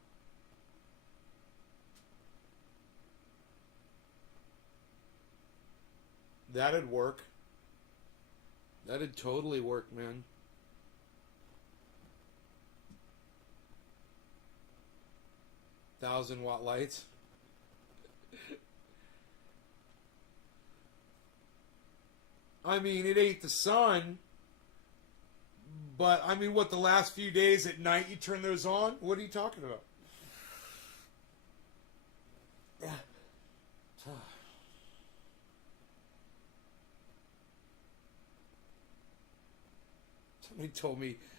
That'd work. That'd totally work, man. $1,000-watt lights. I mean, it ain't the sun. But, I mean, what, the last few days at night you turn those on? What are you talking about? Yeah.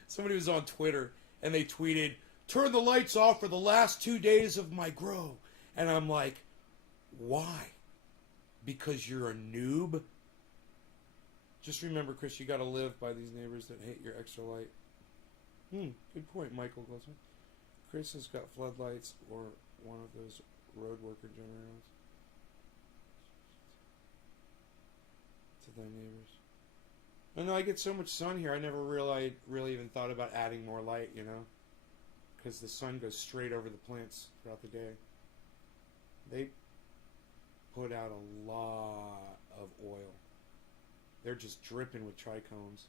Somebody was on Twitter, and they tweeted, "Turn the lights off for the last 2 days of my grow." And I'm like, why? Because you're a noob? Just remember, Chris, you got to live by these neighbors that hate your extra light. Good point, Michael Glessman. Chris has got floodlights or one of those road worker generators. To their neighbors. I know I get so much sun here. I never really even thought about adding more light, you know, because the sun goes straight over the plants throughout the day. They put out a lot of oil. They're just dripping with trichomes.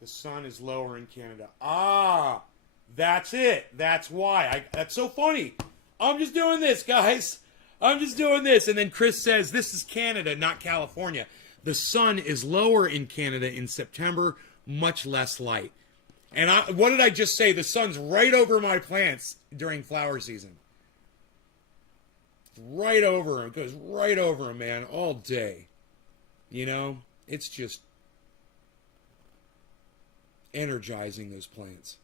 The sun is lower in Canada. Ah, that's it. That's why. That's so funny. I'm just doing this, guys. I'm just doing this. And then Chris says, this is Canada, not California. The sun is lower in Canada in September, much less light. And what did I just say? The sun's right over my plants during flower season. Right over them. It goes right over them, man, all day. You know, it's just energizing those plants.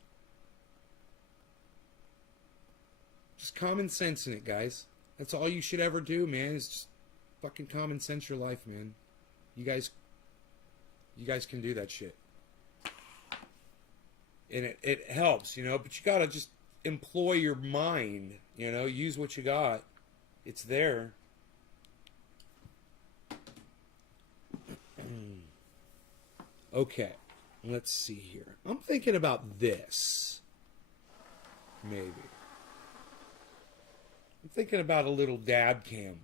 Just common sense in it, guys. That's all you should ever do, man, is just fucking common sense your life, man. You guys can do that shit. And it helps, you know, but you gotta just employ your mind, you know, use what you got. It's there. Okay, let's see here. I'm thinking about this. Maybe. I'm thinking about a little dab cam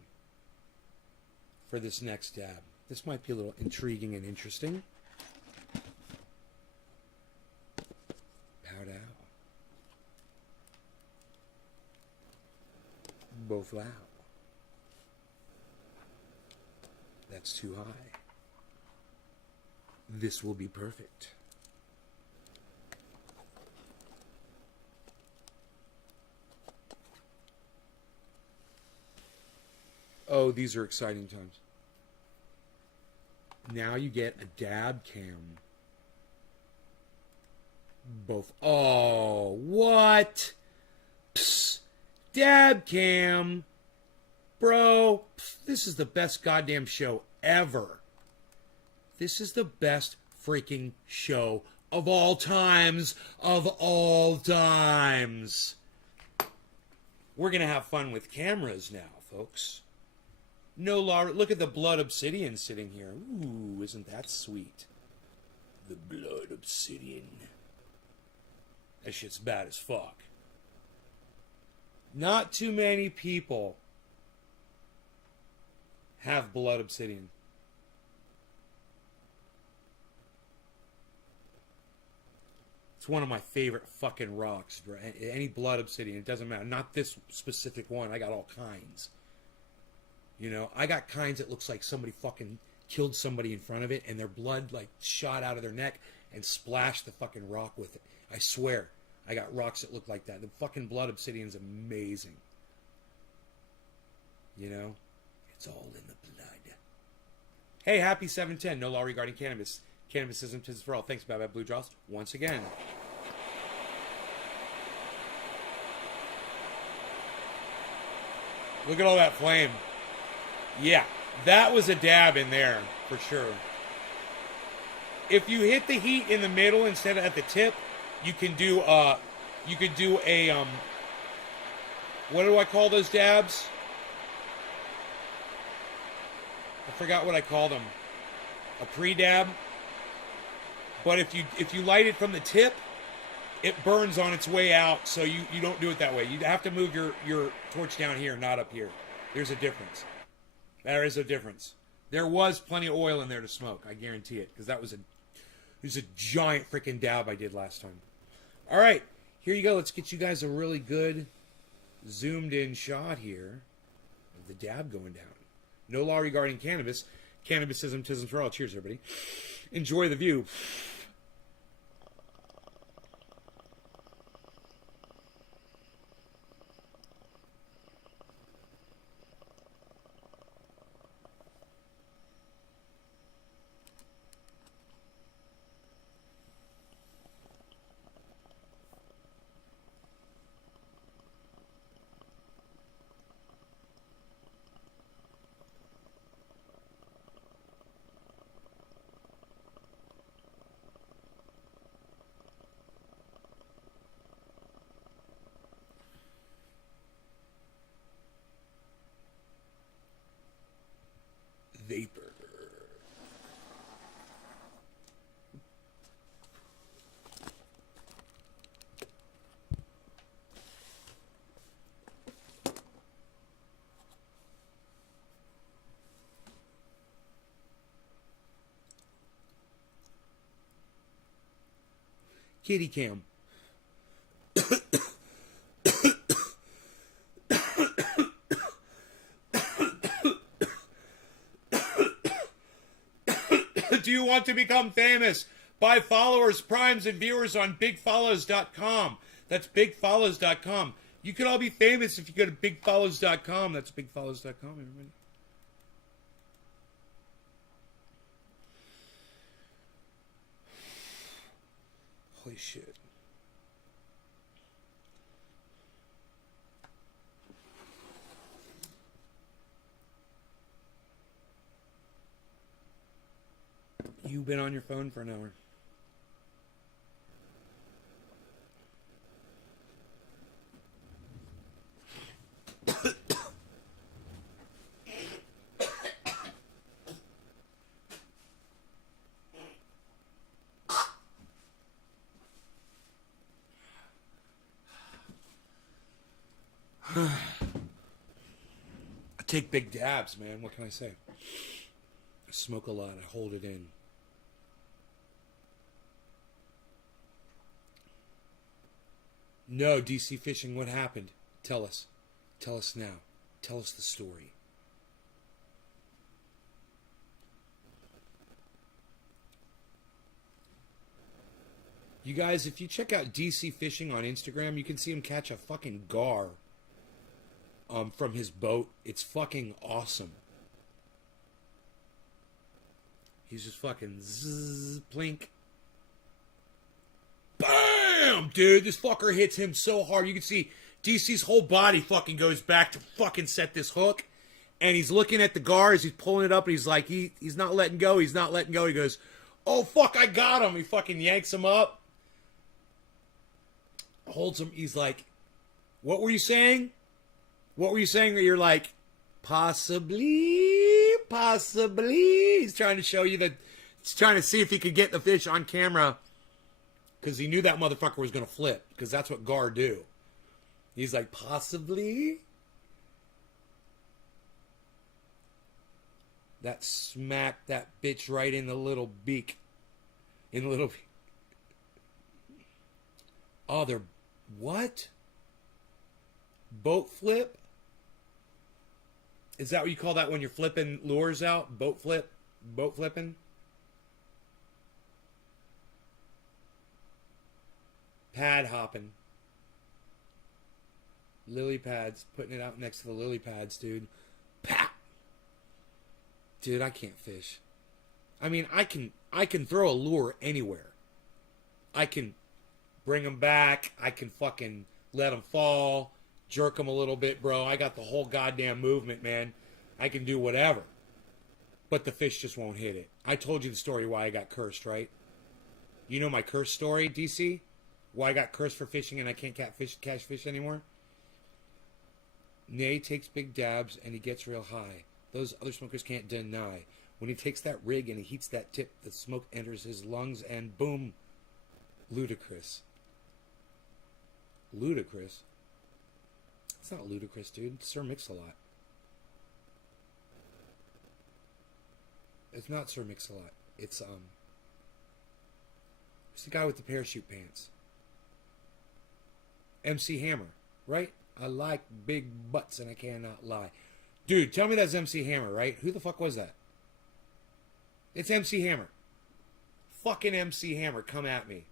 for this next dab. This might be a little intriguing and interesting. Pow down. Both loud. That's too high. This will be perfect. Oh, these are exciting times. Now you get a dab cam. Both. Oh, what? Psst. Dab cam. Bro, this is the best goddamn show ever. This is the best freaking show of all times. Of all times. We're going to have fun with cameras now, folks. No, Laura, look at the blood obsidian sitting here. Ooh, isn't that sweet? The blood obsidian. That shit's bad as fuck. Not too many people have blood obsidian. It's one of my favorite fucking rocks, bro. Any blood obsidian, it doesn't matter. Not this specific one. I got all kinds. You know, I got kinds that looks like somebody fucking killed somebody in front of it and their blood like shot out of their neck and splashed the fucking rock with it. I swear, I got rocks that look like that. The fucking blood obsidian's amazing. You know, it's all in the blood. Hey, happy 710. No law regarding cannabis. Cannabisism tis for all. Thanks, Bye Bye Blue Jaws. Once again. Look at all that flame. Yeah, that was a dab in there, for sure. If you hit the heat in the middle instead of at the tip, you can do a, what do I call those dabs? I forgot what I called them. A pre-dab. But if you light it from the tip, it burns on its way out, so you don't do it that way. You have to move your torch down here, not up here. There's a difference. There is a difference. There was plenty of oil in there to smoke, I guarantee it, because it was a giant freaking dab I did last time. All right, here you go. Let's get you guys a really good zoomed in shot here of the dab going down. No law regarding cannabis. Cannabisism, tism for all. Cheers, everybody. Enjoy the view. Vapor. Kitty cam. Do you want to become famous? Buy followers, primes, and viewers on bigfollows.com. That's bigfollows.com. You could all be famous if you go to bigfollows.com. That's bigfollows.com, everybody. Holy shit. You've been on your phone for an hour. I take big dabs, man. What can I say? I smoke a lot. I hold it in. No, DC Fishing, what happened? Tell us. Tell us now. Tell us the story. You guys, if you check out DC Fishing on Instagram, you can see him catch a fucking gar from his boat. It's fucking awesome. He's just fucking zzz, plink. Bam! Dude, this fucker hits him so hard. You can see DC's whole body fucking goes back to fucking set this hook. And he's looking at the gar as he's pulling it up. And he's like, he's not letting go. He's not letting go. He goes, oh, fuck, I got him. He fucking yanks him up. Holds him. He's like, what were you saying? What were you saying that you're like, possibly. He's trying to show you that, he's trying to see if he could get the fish on camera. Because he knew that motherfucker was going to flip. Because that's what gar do. He's like, possibly. That smacked that bitch right in the little beak. In the little... Oh, they're... What? Boat flip? Is that what you call that when you're flipping lures out? Boat flip? Boat flipping? Pad hopping. Lily pads. Putting it out next to the lily pads, dude. Pat! Dude, I can't fish. I mean, I can throw a lure anywhere. I can bring them back. I can fucking let them fall. Jerk them a little bit, bro. I got the whole goddamn movement, man. I can do whatever. But the fish just won't hit it. I told you the story why I got cursed, right? You know my curse story, DC? Why I got cursed for fishing and I can't catch fish anymore? Nay takes big dabs and he gets real high. Those other smokers can't deny. When he takes that rig and he heats that tip, the smoke enters his lungs and boom, ludicrous. Ludicrous? It's not ludicrous, dude. It's Sir Mix-a-Lot. It's not Sir Mix-a-Lot. It's the guy with the parachute pants. MC Hammer, right? I like big butts and I cannot lie. Dude, tell me that's MC Hammer, right? Who the fuck was that? It's MC Hammer. Fucking MC Hammer, come at me.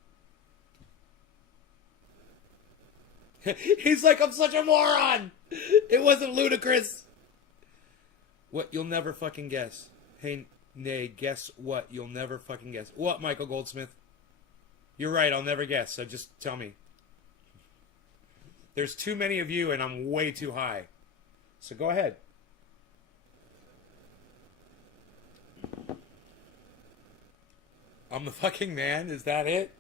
He's like, I'm such a moron. It wasn't ludicrous. What? You'll never fucking guess. Hey, Nay, guess what? You'll never fucking guess. What, Michael Goldsmith? You're right, I'll never guess, so just tell me. There's too many of you and I'm way too high. So go ahead. I'm the fucking man? Is that it?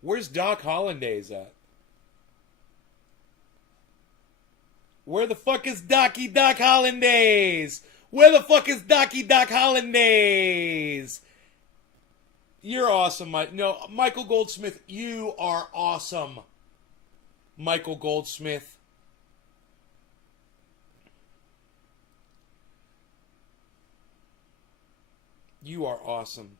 Where's Doc Hollandaise at? Where the fuck is Doc Hollandaise? Where the fuck is Doc Hollandaise? You're awesome, Mike. No, Michael Goldsmith, you are awesome. Michael Goldsmith. You are awesome.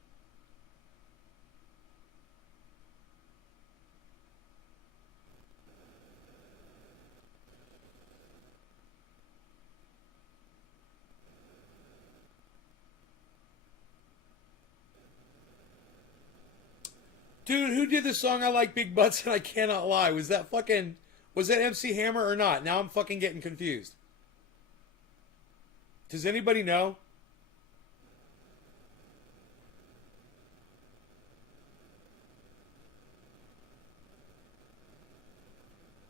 Dude, who did the song I Like Big Butts and I Cannot Lie? Was that MC Hammer or not? Now I'm fucking getting confused. Does anybody know?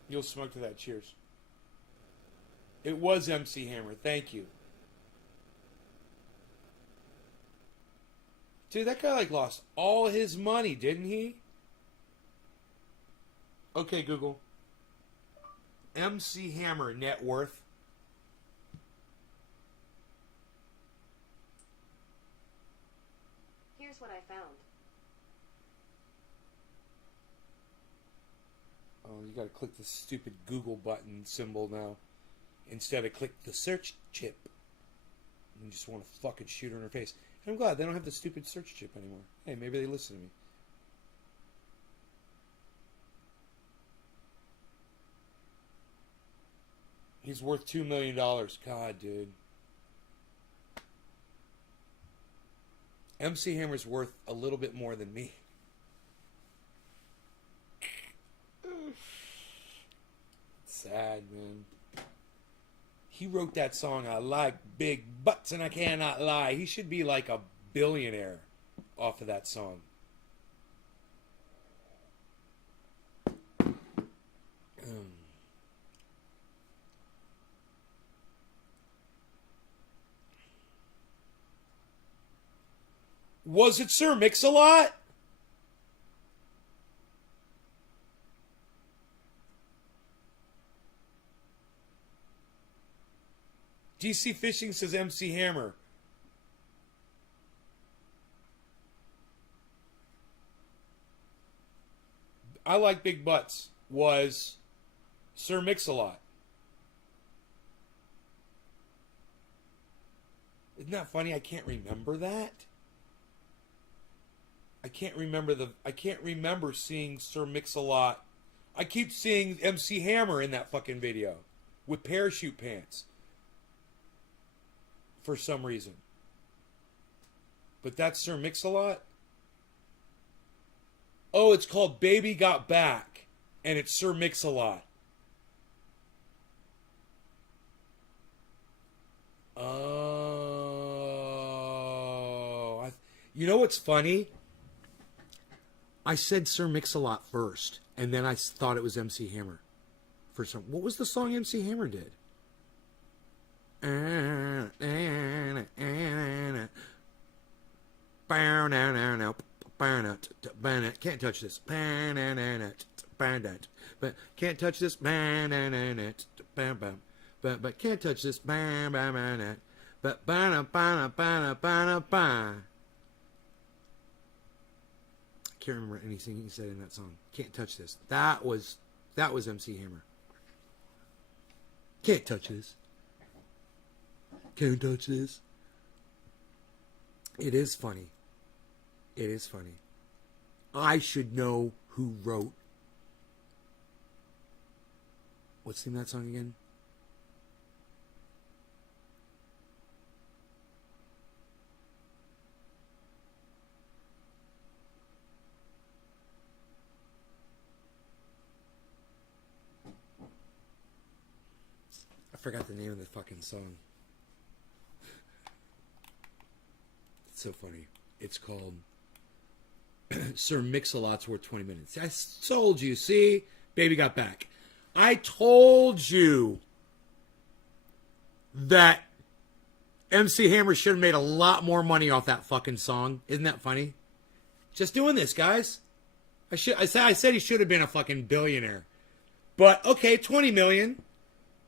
You'll smoke to that. Cheers. It was MC Hammer. Thank you. Dude, that guy like lost all his money, didn't he? Okay, Google. MC Hammer net worth. Here's what I found. Oh, you gotta click the stupid Google button symbol now. Instead of click the search chip. You just want to fucking shoot her in her face. And I'm glad they don't have the stupid search chip anymore. Hey, maybe they listen to me. He's worth $2 million. God, dude. MC Hammer's worth a little bit more than me. Sad, man. He wrote that song, I Like Big Butts and I Cannot Lie. He should be like a billionaire off of that song. Was it Sir Mix-a-Lot? DC Fishing says MC Hammer. I Like Big Butts was Sir Mix-a-Lot. Isn't that funny? I can't remember that. I can't remember seeing Sir Mix-a-Lot. I keep seeing MC Hammer in that fucking video with parachute pants. For some reason. But that's Sir Mix-a-Lot? Oh, it's called Baby Got Back. And it's Sir Mix-a-Lot. Oh. You know what's funny? I said Sir Mix-a-Lot first. And then I thought it was MC Hammer. What was the song MC Hammer did? Can't touch this. But can't touch this. But can't touch this. But I can't remember anything he said in that song. Can't touch this. That was MC Hammer. Can't touch this. Can't touch this. It is funny. It is funny. I should know who wrote. What's the name of that song again? I forgot the name of the fucking song. It's so funny. It's called Sir Mix-a-Lot's Worth 20 Minutes. I told you. See? Baby Got Back. I told you that MC Hammer should have made a lot more money off that fucking song. Isn't that funny? Just doing this, guys. I said he should have been a fucking billionaire. But, okay, 20 million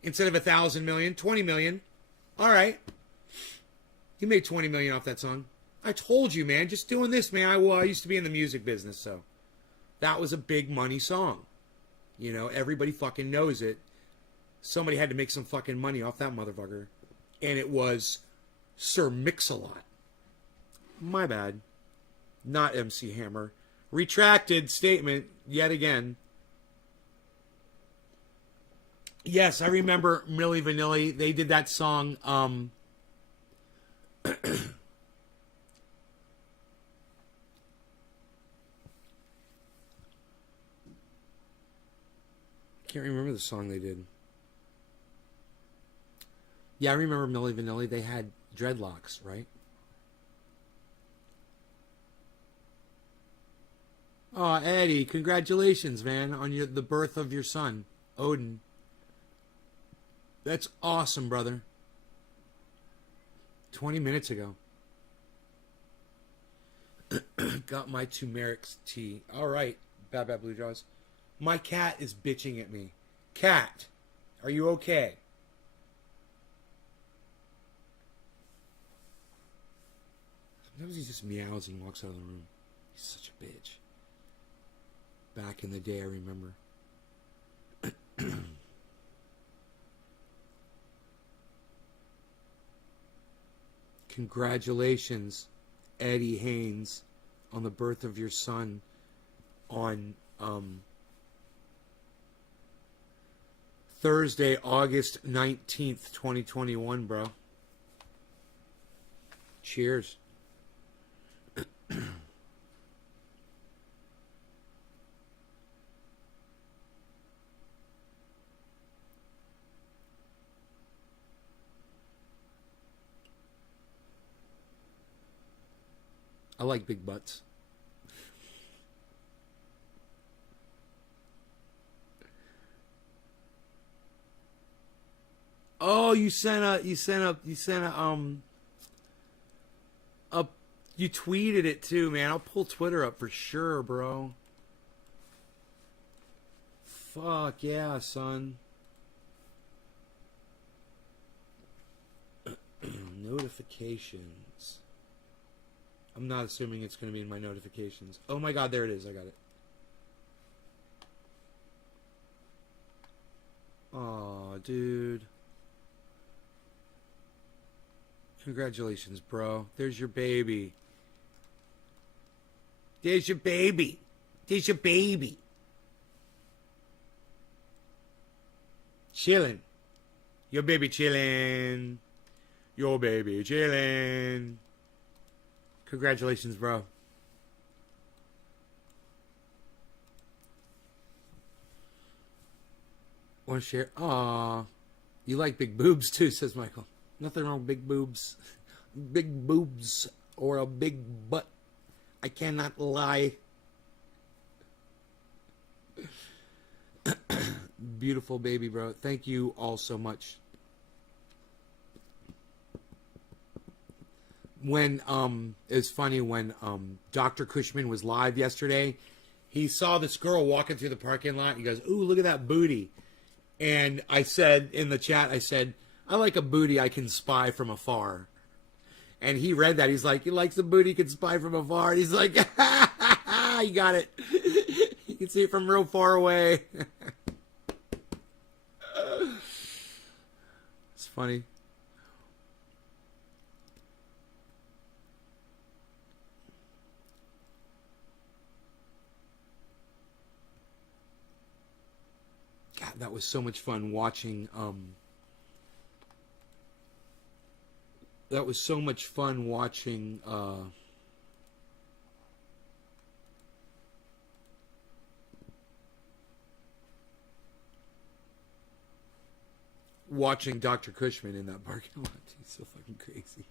instead of 1,000 million. 20 million. All right. He made 20 million off that song. I told you, man. Just doing this, man. I used to be in the music business, so that was a big money song. You know, everybody fucking knows it. Somebody had to make some fucking money off that motherfucker. And it was Sir Mix-a-Lot. My bad. Not MC Hammer. Retracted statement yet again. Yes, I remember Milli Vanilli. They did that song, Can't remember the song they did. Yeah, I remember Milli Vanilli. They had dreadlocks, right? Oh, Eddie, congratulations, man, on the birth of your son, Odin. That's awesome, brother. 20 minutes ago. Got my turmeric tea. All right, Bad Bad Blue Jaws. My cat is bitching at me. Cat, are you okay? Sometimes he just meows and walks out of the room. He's such a bitch. Back in the day, I remember. Congratulations, Eddie Haynes, on the birth of your son on Thursday, August 19th, 2021, bro. Cheers. I like big butts. Oh, you tweeted it too, man. I'll pull Twitter up for sure, bro. Fuck yeah, son. Notifications. I'm not assuming it's going to be in my notifications. Oh my god, there it is. I got it. Aw, dude. Congratulations, bro. There's your baby. There's your baby. There's your baby. Chilling. Your baby chilling. Your baby chilling. Congratulations, bro. Want to share? Aw. You like big boobs too, says Michael. Nothing wrong with big boobs. Big boobs or a big butt. I cannot lie. Beautiful baby, bro. Thank you all so much. When it was funny when Dr. Cushman was live yesterday, he saw this girl walking through the parking lot. He goes, "Ooh, look at that booty." And I said in the chat, I said, "I like a booty I can spy from afar." And he read that. He's like, "He likes a booty he can spy from afar." And he's like, "You got it. You can see it from real far away." It's funny. God, that was so much fun watching. That was so much fun watching. Watching Dr. Cushman in that parking lot. He's so fucking crazy.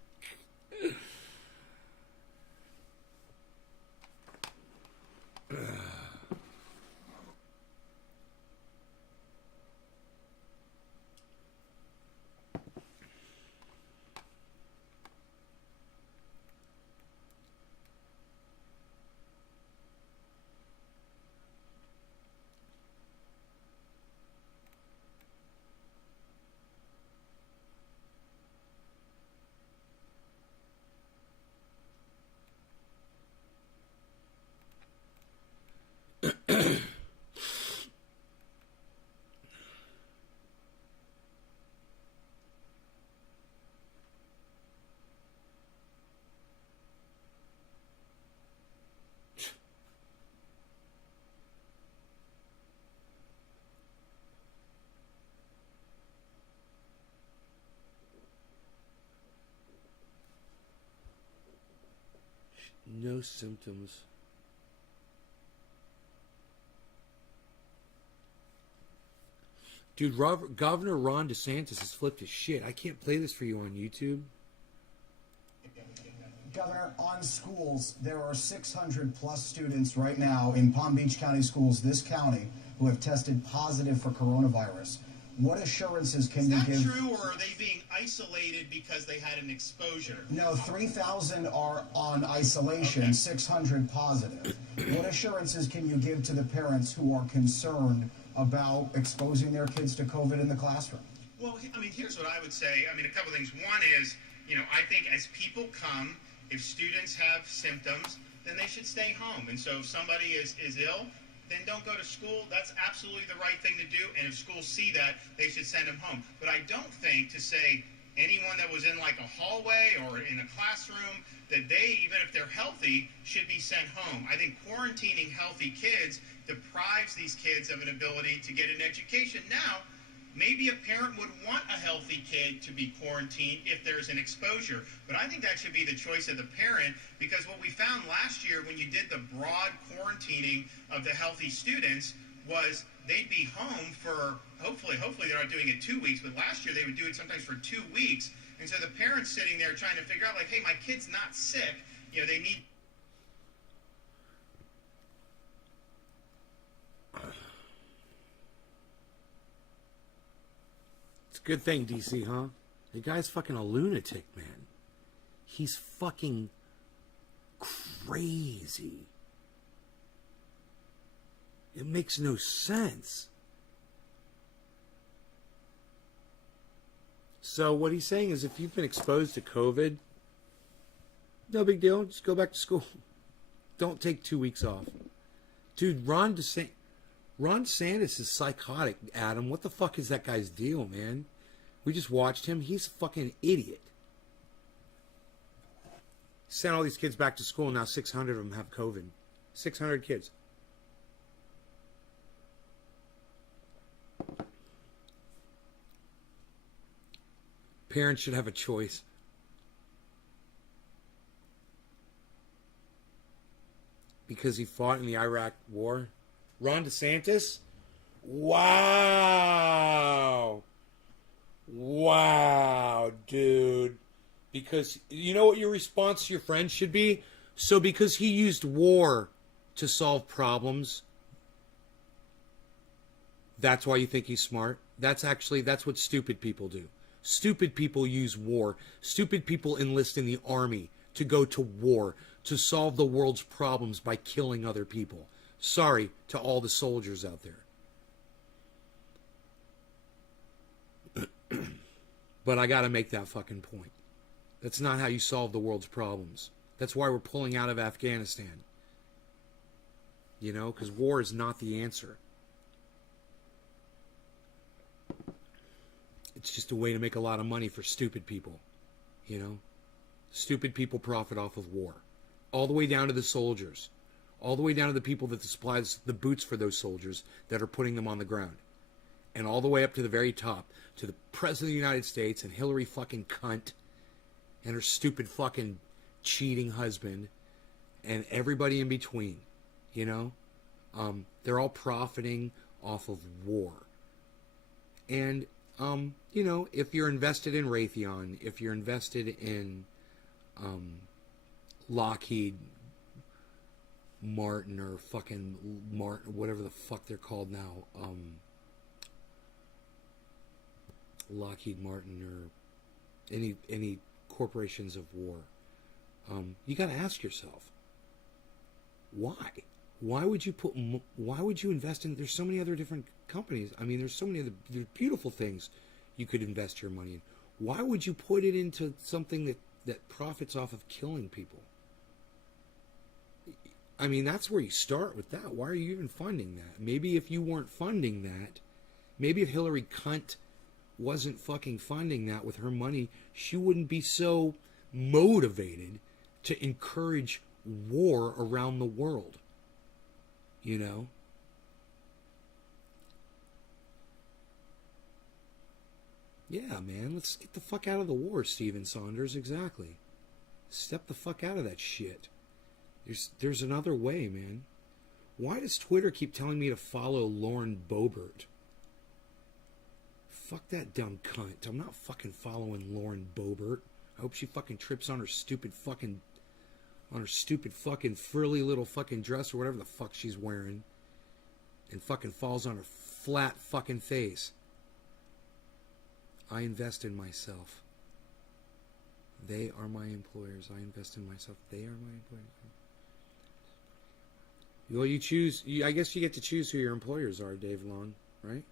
No symptoms. Dude, Governor Ron DeSantis has flipped his shit. I can't play this for you on YouTube. Governor, on schools, there are 600 plus students right now in Palm Beach County schools, this county, who have tested positive for coronavirus. What assurances can you give? Is that true, or are they being isolated because they had an exposure? No, 3,000 are on isolation, Okay. 600 positive. What assurances can you give to the parents who are concerned about exposing their kids to COVID in the classroom? Well, I mean, here's what I would say. I mean, a couple things. One is, I think as people come, if students have symptoms, then they should stay home. And so if somebody is ill, then don't go to school. That's absolutely the right thing to do. And if schools see that, they should send them home. But I don't think to say anyone that was in like a hallway or in a classroom, that they, even if they're healthy, should be sent home. I think quarantining healthy kids deprives these kids of an ability to get an education. Now, maybe a parent would want a healthy kid to be quarantined if there's an exposure. But I think that should be the choice of the parent, because what we found last year when you did the broad quarantining of the healthy students was they'd be home for, hopefully they're not doing it 2 weeks, but last year they would do it sometimes for 2 weeks. And so the parents sitting there trying to figure out, like, hey, my kid's not sick. They need... It's a good thing, DC, huh? The guy's fucking a lunatic, man. He's fucking crazy. It makes no sense. So what he's saying is if you've been exposed to COVID, no big deal. Just go back to school. Don't take 2 weeks off. Dude, Ron DeSantis is psychotic, Adam. What the fuck is that guy's deal, man? We just watched him. He's a fucking idiot. Sent all these kids back to school. Now 600 of them have COVID. 600 kids. Parents should have a choice. Because he fought in the Iraq war. Ron DeSantis? Wow. Wow, dude. Because you know what your response to your friend should be? So because he used war to solve problems, that's why you think he's smart? That's what stupid people do. Stupid people use war. Stupid people enlist in the army to go to war, to solve the world's problems by killing other people. Sorry to all the soldiers out there. But I gotta make that fucking point. That's not how you solve the world's problems. That's why we're pulling out of Afghanistan. Because war is not the answer. It's just a way to make a lot of money for stupid people. Stupid people profit off of war. All the way down to the soldiers. All the way down to the people that supplies the boots for those soldiers that are putting them on the ground. And all the way up to the very top, to the President of the United States and Hillary fucking cunt and her stupid fucking cheating husband and everybody in between. They're all profiting off of war. And, if you're invested in Raytheon, if you're invested in Lockheed Martin or fucking Martin, whatever the fuck they're called now, Lockheed Martin or any corporations of war, you got to ask yourself, why would you invest in? There's so many other different companies. I mean, there's so many other beautiful things you could invest your money in. Why would you put it into something that profits off of killing people? I mean, that's where you start with that. Why are you even funding that? Maybe if you weren't funding that, maybe if Hillary Cunt wasn't fucking funding that with her money, she wouldn't be so motivated to encourage war around the world. Yeah, man, let's get the fuck out of the war, Stephen Saunders. Exactly. Step the fuck out of that shit. There's another way, man. Why does Twitter keep telling me to follow Lauren Boebert? Fuck that dumb cunt. I'm not fucking following Lauren Boebert. I hope she fucking trips on her stupid fucking frilly little fucking dress or whatever the fuck she's wearing and fucking falls on her flat fucking face. I invest in myself. They are my employers. I invest in myself. They are my employers. Well, you choose. I guess you get to choose who your employers are, Dave Long, right?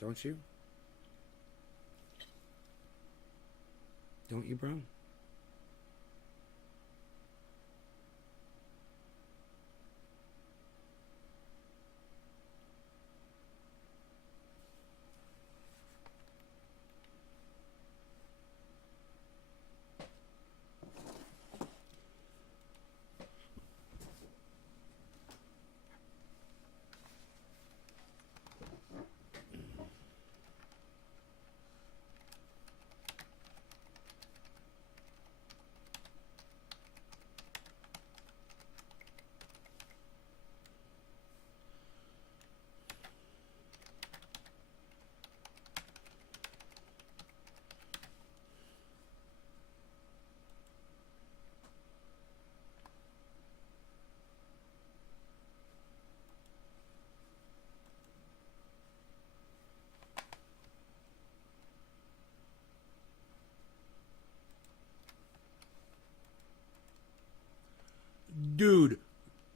Don't you? Don't you, bro? Dude,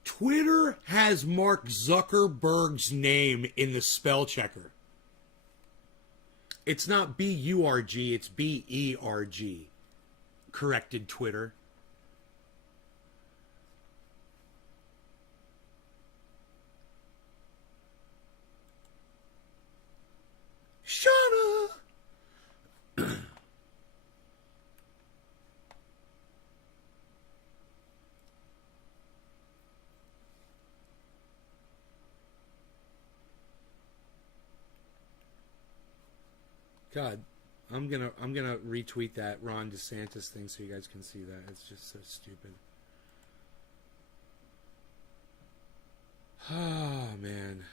Twitter has Mark Zuckerberg's name in the spell checker. It's not B-U-R-G, it's B-E-R-G. Corrected Twitter. Shauna! God, I'm gonna retweet that Ron DeSantis thing so you guys can see that. It's just so stupid. Oh man.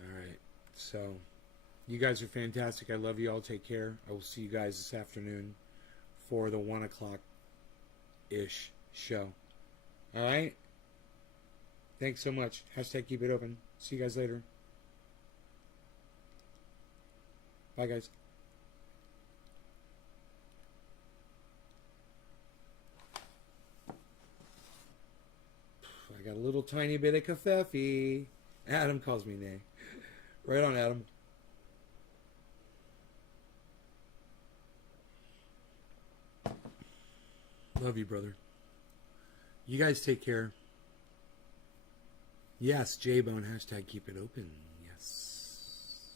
All right, so. You guys are fantastic. I love you all. Take care. I will see you guys this afternoon for the 1 o'clock-ish show. All right? Thanks so much. Hashtag keep it open. See you guys later. Bye, guys. I got a little tiny bit of kafefe. Adam calls me Nay. Right on, Adam. Love you, brother. You guys take care. Yes, J-Bone, hashtag keep it open. Yes.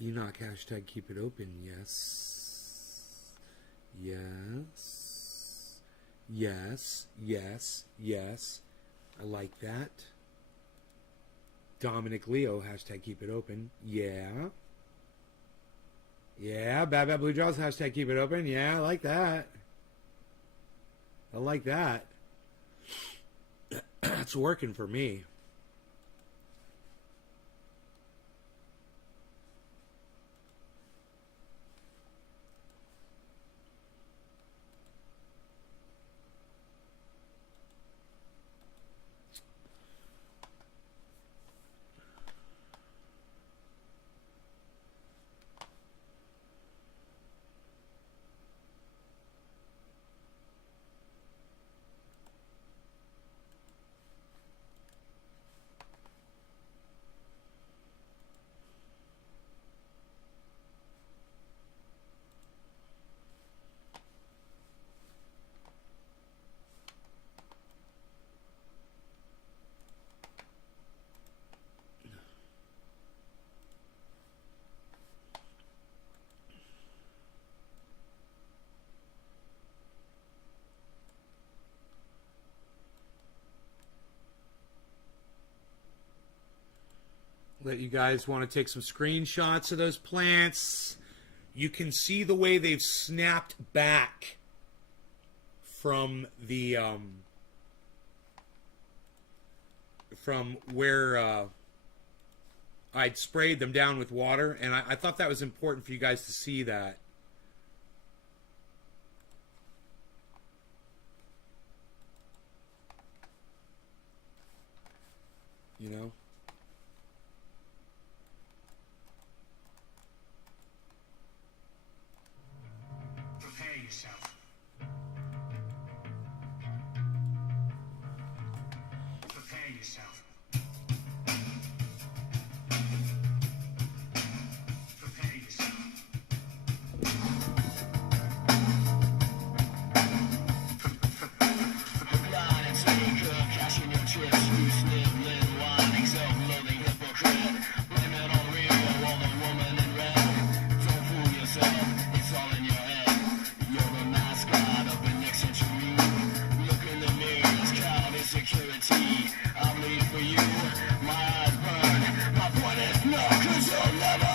Enoch, hashtag keep it open. Yes. Yes. Yes. Yes. Yes. I like that. Dominic Leo, hashtag keep it open. Yeah. Yeah, Bad Bad Blue Jaws, hashtag keep it open. Yeah, I like that. I like that. That's working for me. Let you guys want to take some screenshots of those plants. You can see the way they've snapped back from the from where I'd sprayed them down with water, and I thought that was important for you guys to see that. You know? Prepare yourself. Prepare yourself. Prepare yourself. Blind and taker, cashing your chips, you sniveling, whining, self-loathing hypocrite. Blame it on Rio or the woman in red. Don't fool yourself, it's all in your head. You're the mascot of the next century. Look in the mirrors, count insecurity. I bleed for you, my eyes burn. My point is no, 'cause you'll never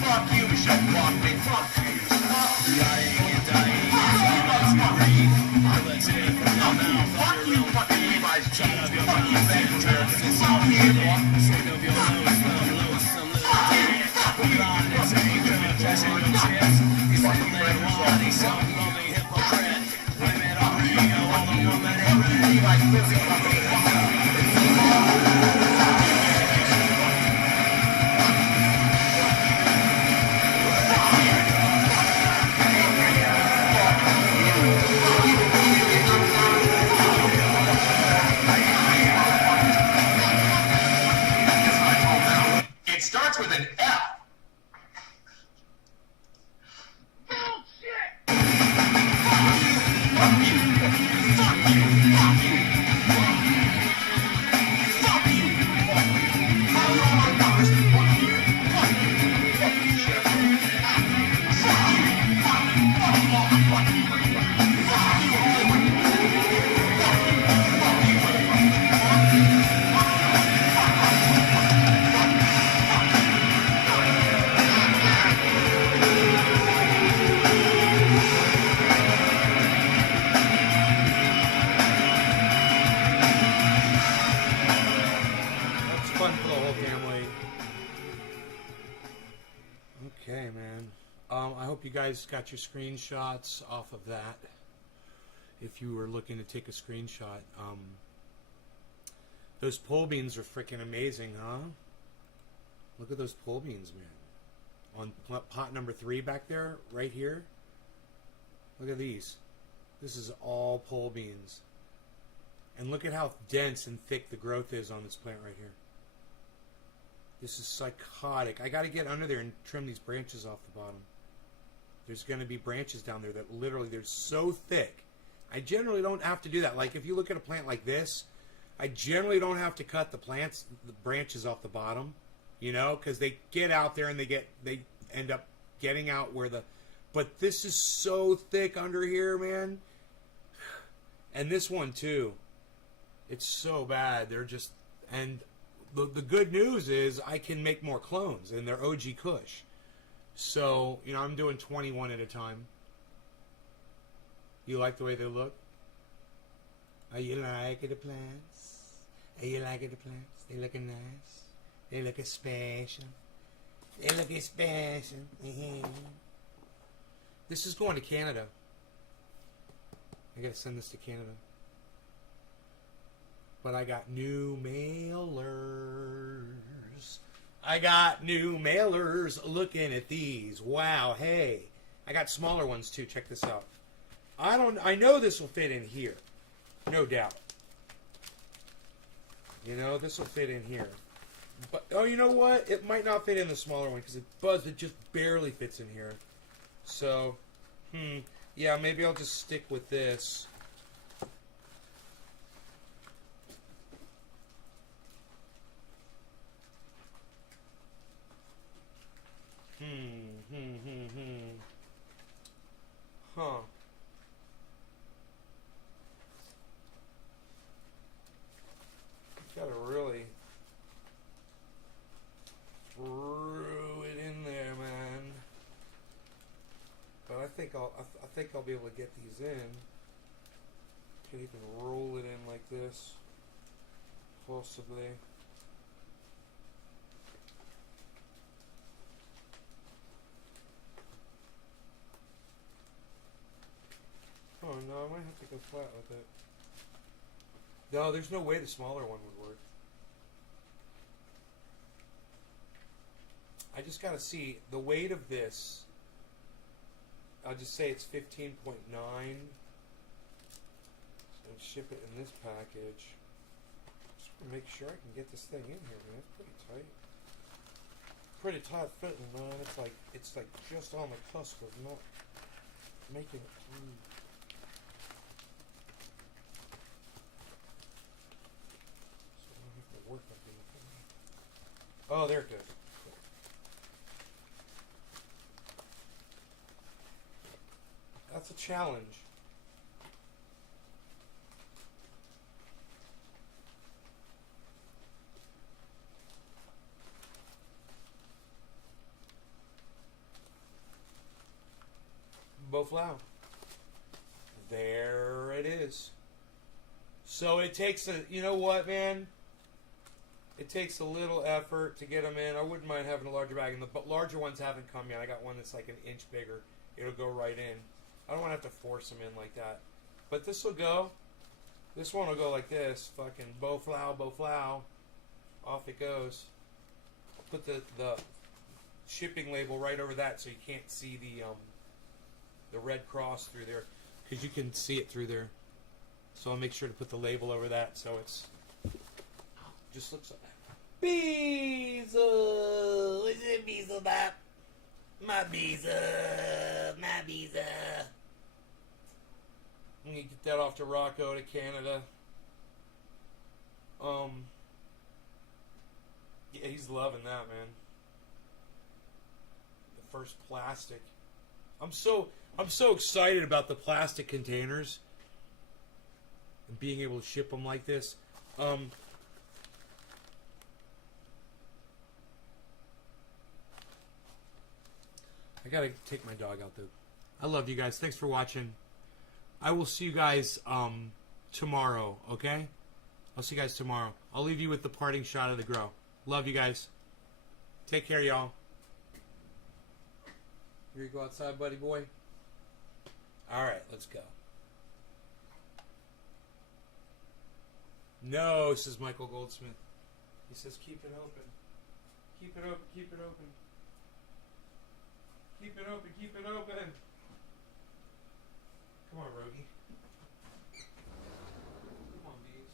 fuck you, so fuck me, fuck you. Dying and dying, you must breathe. Let's hear it from your mouth. Fuck you, fucking Levi's jeans. Fuck you, Vancouver. Fuck you, Sing of your lonesome little dance. Blind and taker, cashing your chips. He's sniveling, whining, self-loathing hypocrite. Blame it on Rio or the woman in red. Levi's pussy, fucking It starts with an F. That's fun for the whole family. Okay, man. I hope you guys got your screenshots off of that. If you were looking to take a screenshot. Those pole beans are freaking amazing, huh? Look at those pole beans, man. On pot number 3 back there, right here. Look at these. This is all pole beans. And look at how dense and thick the growth is on this plant right here. This is psychotic. I got to get under there and trim these branches off the bottom. There's going to be branches down there that literally, they're so thick. I generally don't have to do that. Like if you look at a plant like this, I generally don't have to cut the branches off the bottom, you know, because they get out there and they end up getting out where but this is so thick under here, man. And this one too. It's so bad. They're just, and the good news is I can make more clones, and they're OG Kush. So, you know, I'm doing 21 at a time. You like the way they look? Are you liking the plants? Are you liking the plants? They looking nice. They looking special. They looking special. This is going to Canada. I gotta send this to Canada. But I got new mailers. I got new mailers looking at these. Wow, hey. I got smaller ones too. Check this out. I know this will fit in here. No doubt. You know, this will fit in here. But oh, you know what? It might not fit in the smaller one because it just barely fits in here. So, yeah, maybe I'll just stick with this. Huh. Gotta really throw it in there, man. But I think I'll be able to get these in. Can even roll it in like this, possibly. Oh no, I might have to go flat with it. No, there's no way the smaller one would work. I just gotta see the weight of this. I'll just say it's 15.9 and ship it in this package. Just to make sure I can get this thing in here, man. It's pretty tight. Pretty tight fitting, man. It's like just on the cusp of not making it through. Work on it. Oh, there it goes. Cool. That's a challenge. Boflau. There it is. So it takes a, you know what, man? It takes a little effort to get them in. I wouldn't mind having a larger bag, and the larger ones haven't come yet. I got one that's like an inch bigger. It'll go right in. I don't want to have to force them in like that. But this will go. This one will go like this. Fucking Boflau, Boflau. Off it goes. I'll put the shipping label right over that so you can't see the red cross through there, because you can see it through there. So I'll make sure to put the label over that so it's just looks like that. Beezel! Is it Beezel Bop? My Beezel! My Beezel! I'm gonna get that off to Rocco to Canada. Yeah, he's loving that, man. The first plastic. I'm so excited about the plastic containers and being able to ship them like this. I gotta take my dog out though. I love you guys. Thanks for watching. I will see you guys tomorrow, okay? I'll see you guys tomorrow. I'll leave you with the parting shot of the grow. Love you guys. Take care, y'all. Here you go outside, buddy boy. Alright, let's go. No, says Michael Goldsmith. He says keep it open. Keep it open, keep it open. Keep it open, keep it open. Come on, Rogie. Come on, bees.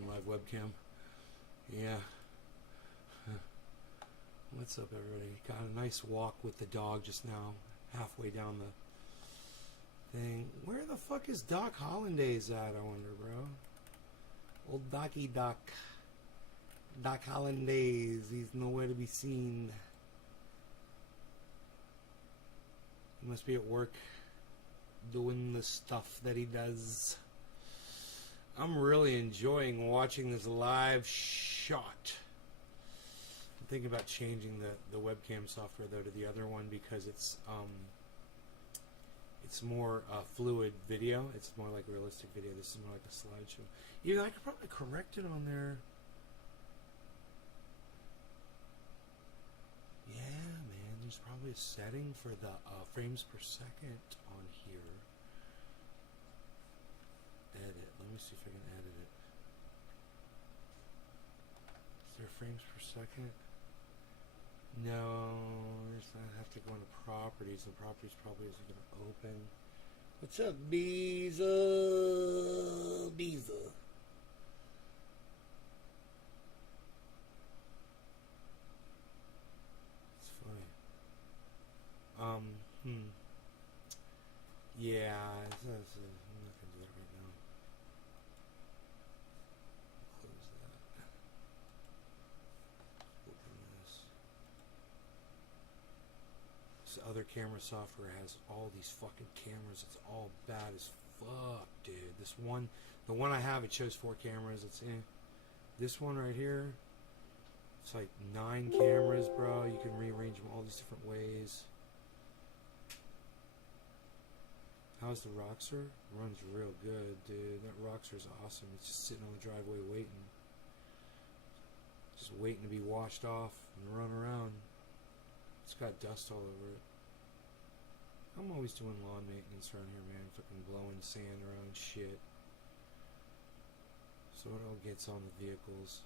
in live webcam. Yeah. What's up, everybody? Got a nice walk with the dog just now, halfway down the thing. Where the fuck is Doc Hollandaise at, I wonder, bro? Old Docky Doc. Doc Hollandaise. He's nowhere to be seen. He must be at work doing the stuff that he does. I'm really enjoying watching this live shot. I'm thinking about changing the webcam software though to the other one because it's more fluid video. It's more like realistic video. This is more like a slideshow. Even I could probably correct it on there. Yeah, man. There's probably a setting for the frames per second on here. Edit. Let me see if I can edit it. Is there frames per second? No, I have to go into properties. The properties probably isn't going to open. What's up, Beezer? Beezer. It's funny. Yeah, I'm not going to do that right now. Close that. Open this. This other camera software has all these fucking cameras. It's all bad as fuck, dude. This one, the one I have, it shows 4 cameras. It's in. This one right here, it's like 9 cameras, bro. You can rearrange them all these different ways. How's the Roxer? Runs real good, dude. That Roxer's awesome. It's just sitting on the driveway waiting. Just waiting to be washed off and run around. It's got dust all over it. I'm always doing lawn maintenance around here, man. Fucking blowing sand around and shit. So it all gets on the vehicles.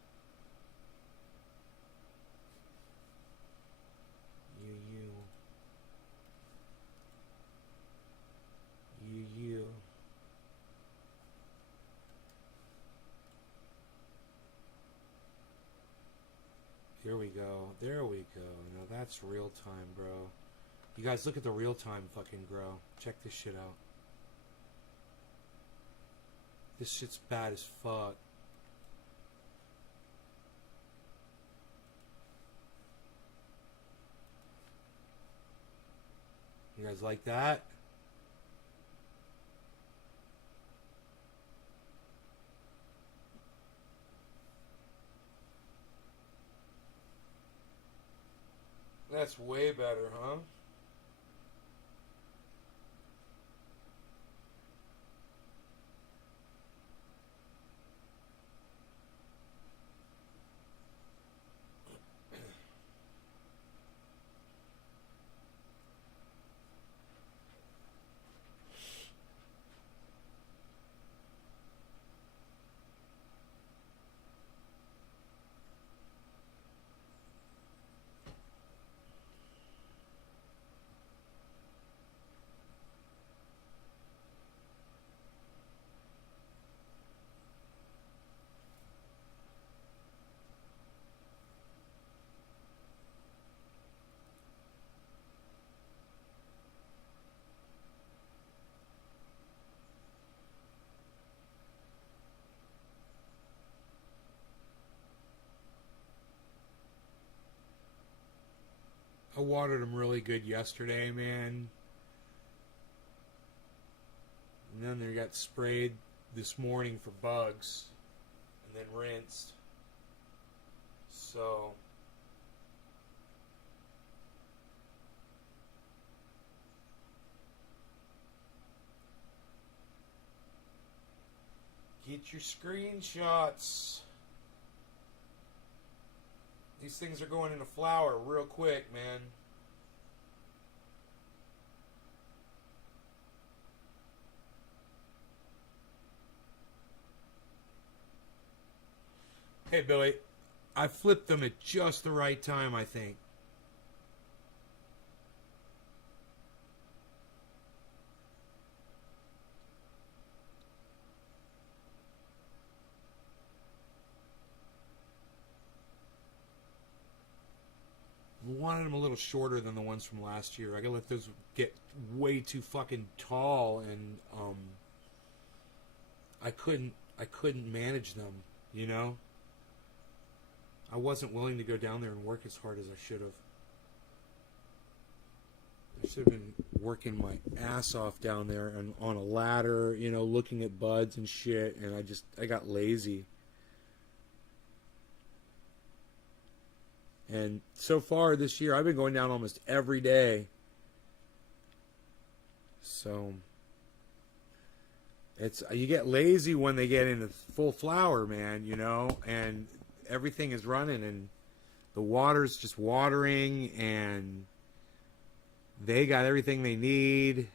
You. Here we go. There we go. Now that's real time, bro. You guys look at the real time fucking grow. Check this shit out. This shit's bad as fuck. You guys like that? That's way better, huh? I watered them really good yesterday, man. And then they got sprayed this morning for bugs. And then rinsed. So... get your screenshots. These things are going into flower real quick, man. Hey, Billy. I flipped them at just the right time, I think. wanted them a little shorter than the ones from last year. I gotta let those get way too fucking tall, and I couldn't manage them, you know? I wasn't willing to go down there and work as hard as I should have. I should have been working my ass off down there and on a ladder, you know, looking at buds and shit, and I got lazy. And so far this year, I've been going down almost every day. So you get lazy when they get into full flower, man, you know, and everything is running and the water's just watering and they got everything they need.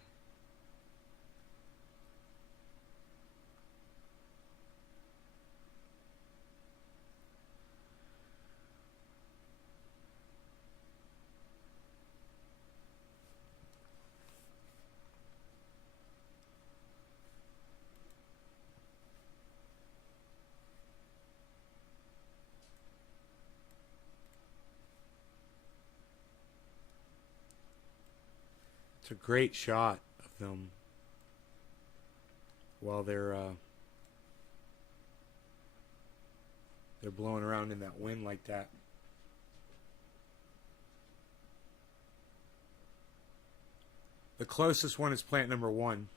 It's a great shot of them while they're blowing around in that wind like that. The closest one is plant number 1.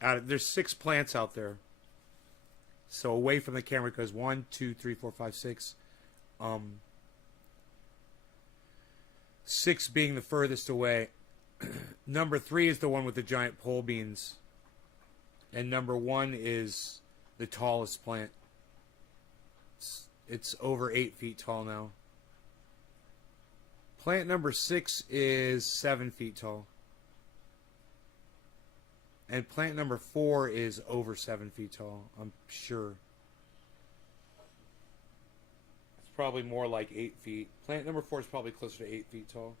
There's 6 plants out there. So away from the camera it goes 1, 2, 3, 4, 5, 6. 6 being the furthest away. Number 3 is the one with the giant pole beans. And number 1 is the tallest plant. It's over 8 feet tall now. Plant number 6 is 7 feet tall. And plant number 4 is over 7 feet tall, I'm sure. It's probably more like 8 feet. Plant number 4 is probably closer to 8 feet tall.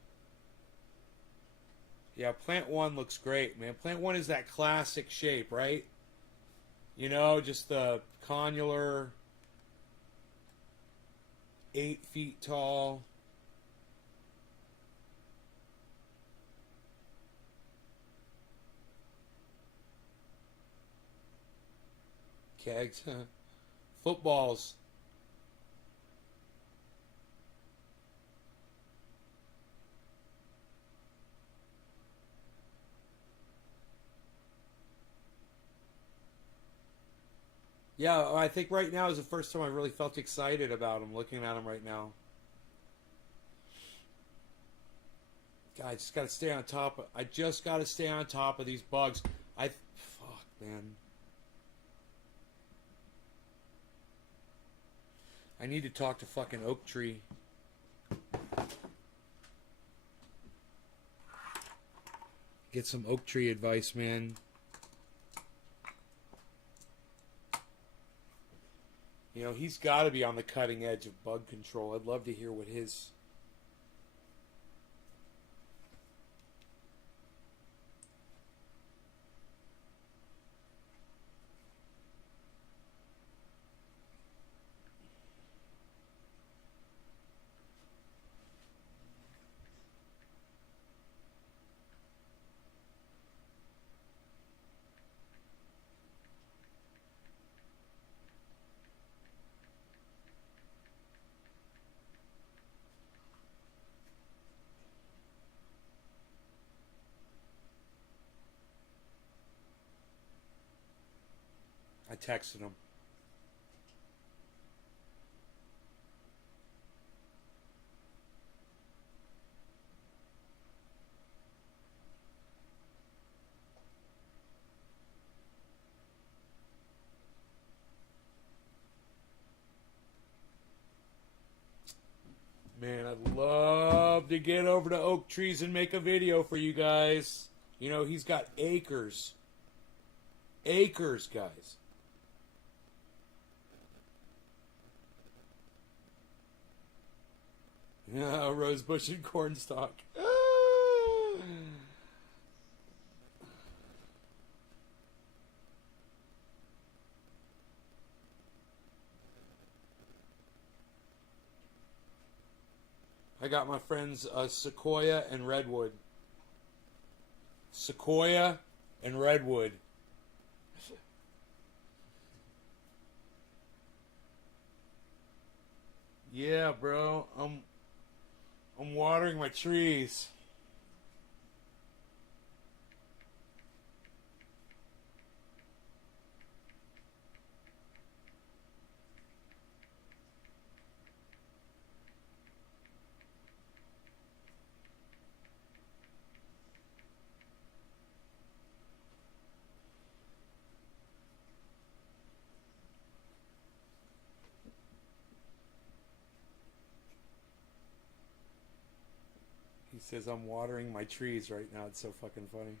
Yeah, plant 1 looks great, man. Plant 1 is that classic shape, right? You know, just the connular, 8 feet tall. Kegs. Footballs. Yeah, I think right now is the first time I really felt excited about them, looking at them right now. God, I just got to stay on top. I just got to stay on top of these bugs. Fuck, man. I need to talk to fucking Oak Tree. Get some Oak Tree advice, man. You know, he's got to be on the cutting edge of bug control. I'd love to hear what his... I texted him. Man, I'd love to get over to Oak Trees and make a video for you guys. You know, he's got acres. Acres, guys. Yeah, rosebush and cornstalk. I got my friends Sequoia and Redwood. Sequoia and Redwood. Yeah, bro. I'm watering my trees. He says I'm watering my trees right now. It's so fucking funny.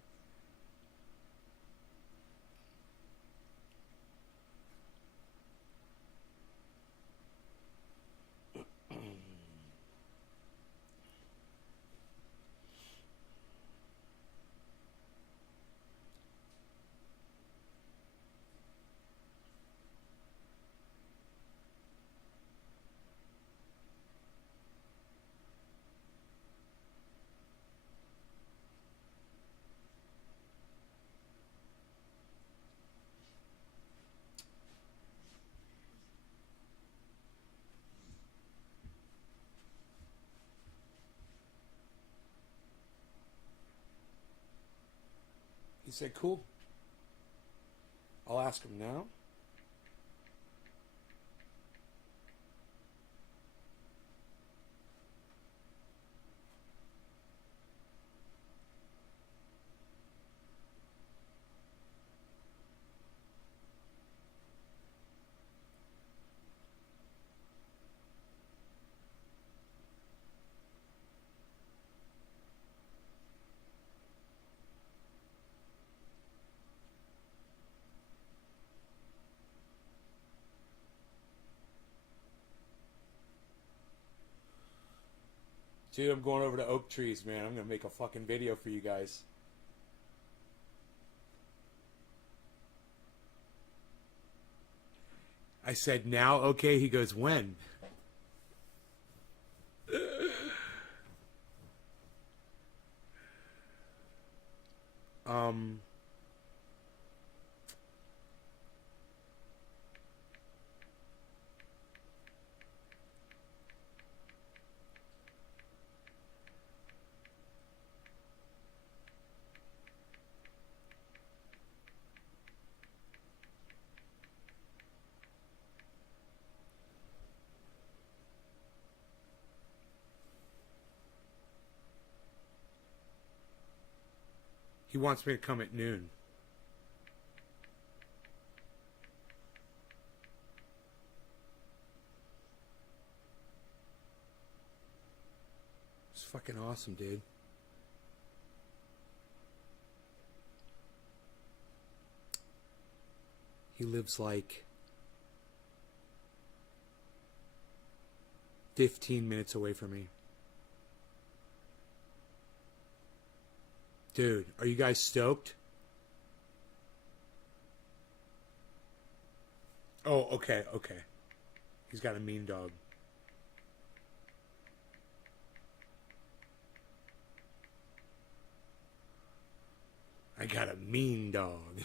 He said, cool. I'll ask him now. Dude, I'm going over to oak trees, man. I'm going to make a fucking video for you guys. I said, now? Okay. He goes, when? He wants me to come at noon. It's fucking awesome, dude. He lives like 15 minutes away from me. Dude, are you guys stoked? Oh, okay, okay. He's got a mean dog. I got a mean dog.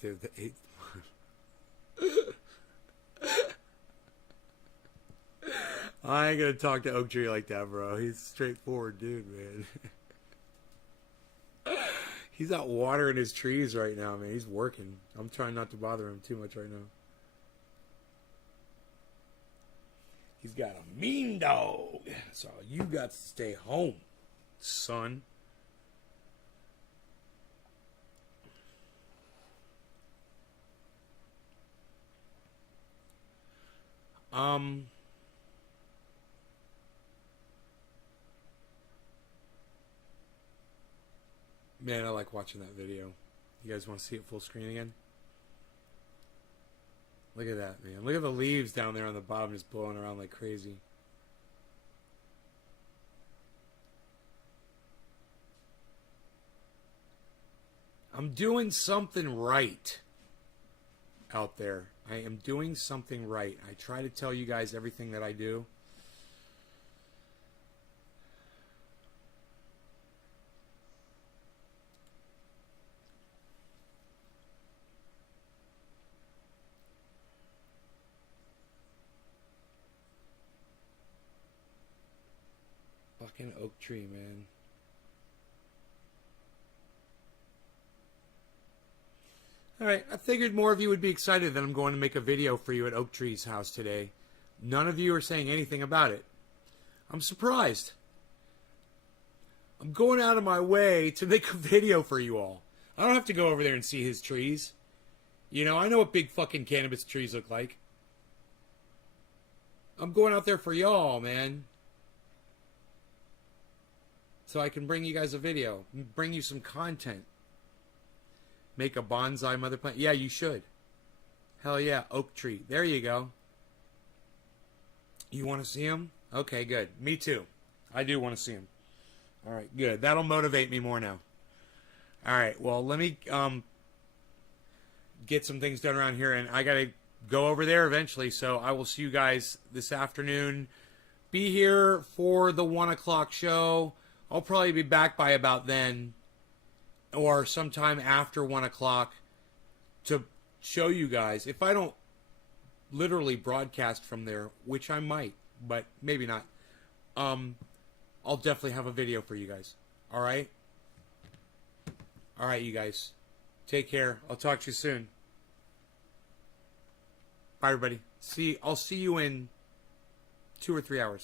Dude, I ain't gonna talk to Oak Tree like that, bro. He's a straightforward dude, man. He's out watering his trees right now, man. He's working. I'm trying not to bother him too much right now. He's got a mean dog. So you got to stay home, son. Man, I like watching that video. You guys want to see it full screen again? Look at that, man. Look at the leaves down there on the bottom just blowing around like crazy. I'm doing something right out there. I am doing something right. I try to tell you guys everything that I do. Fucking oak tree, man. Alright, I figured more of you would be excited that I'm going to make a video for you at Oak Tree's house today. None of you are saying anything about it. I'm surprised. I'm going out of my way to make a video for you all. I don't have to go over there and see his trees. You know, I know what big fucking cannabis trees look like. I'm going out there for y'all, man. So I can bring you guys a video. Bring you some content. Make a bonsai mother plant. Yeah, you should. Hell yeah, oak tree. There you go. You want to see him? Okay, good. Me too. I do want to see him. All right, good. That'll motivate me more now. All right, well, let me get some things done around here, and I got to go over there eventually, so I will see you guys this afternoon. Be here for the 1 o'clock show. I'll probably be back by about then, or sometime after 1 o'clock, to show you guys. If I don't literally broadcast from there, which I might, but maybe not, I'll definitely have a video for you guys. All right? All right, you guys. Take care. I'll talk to you soon. Bye, everybody. I'll see you in 2 or 3 hours.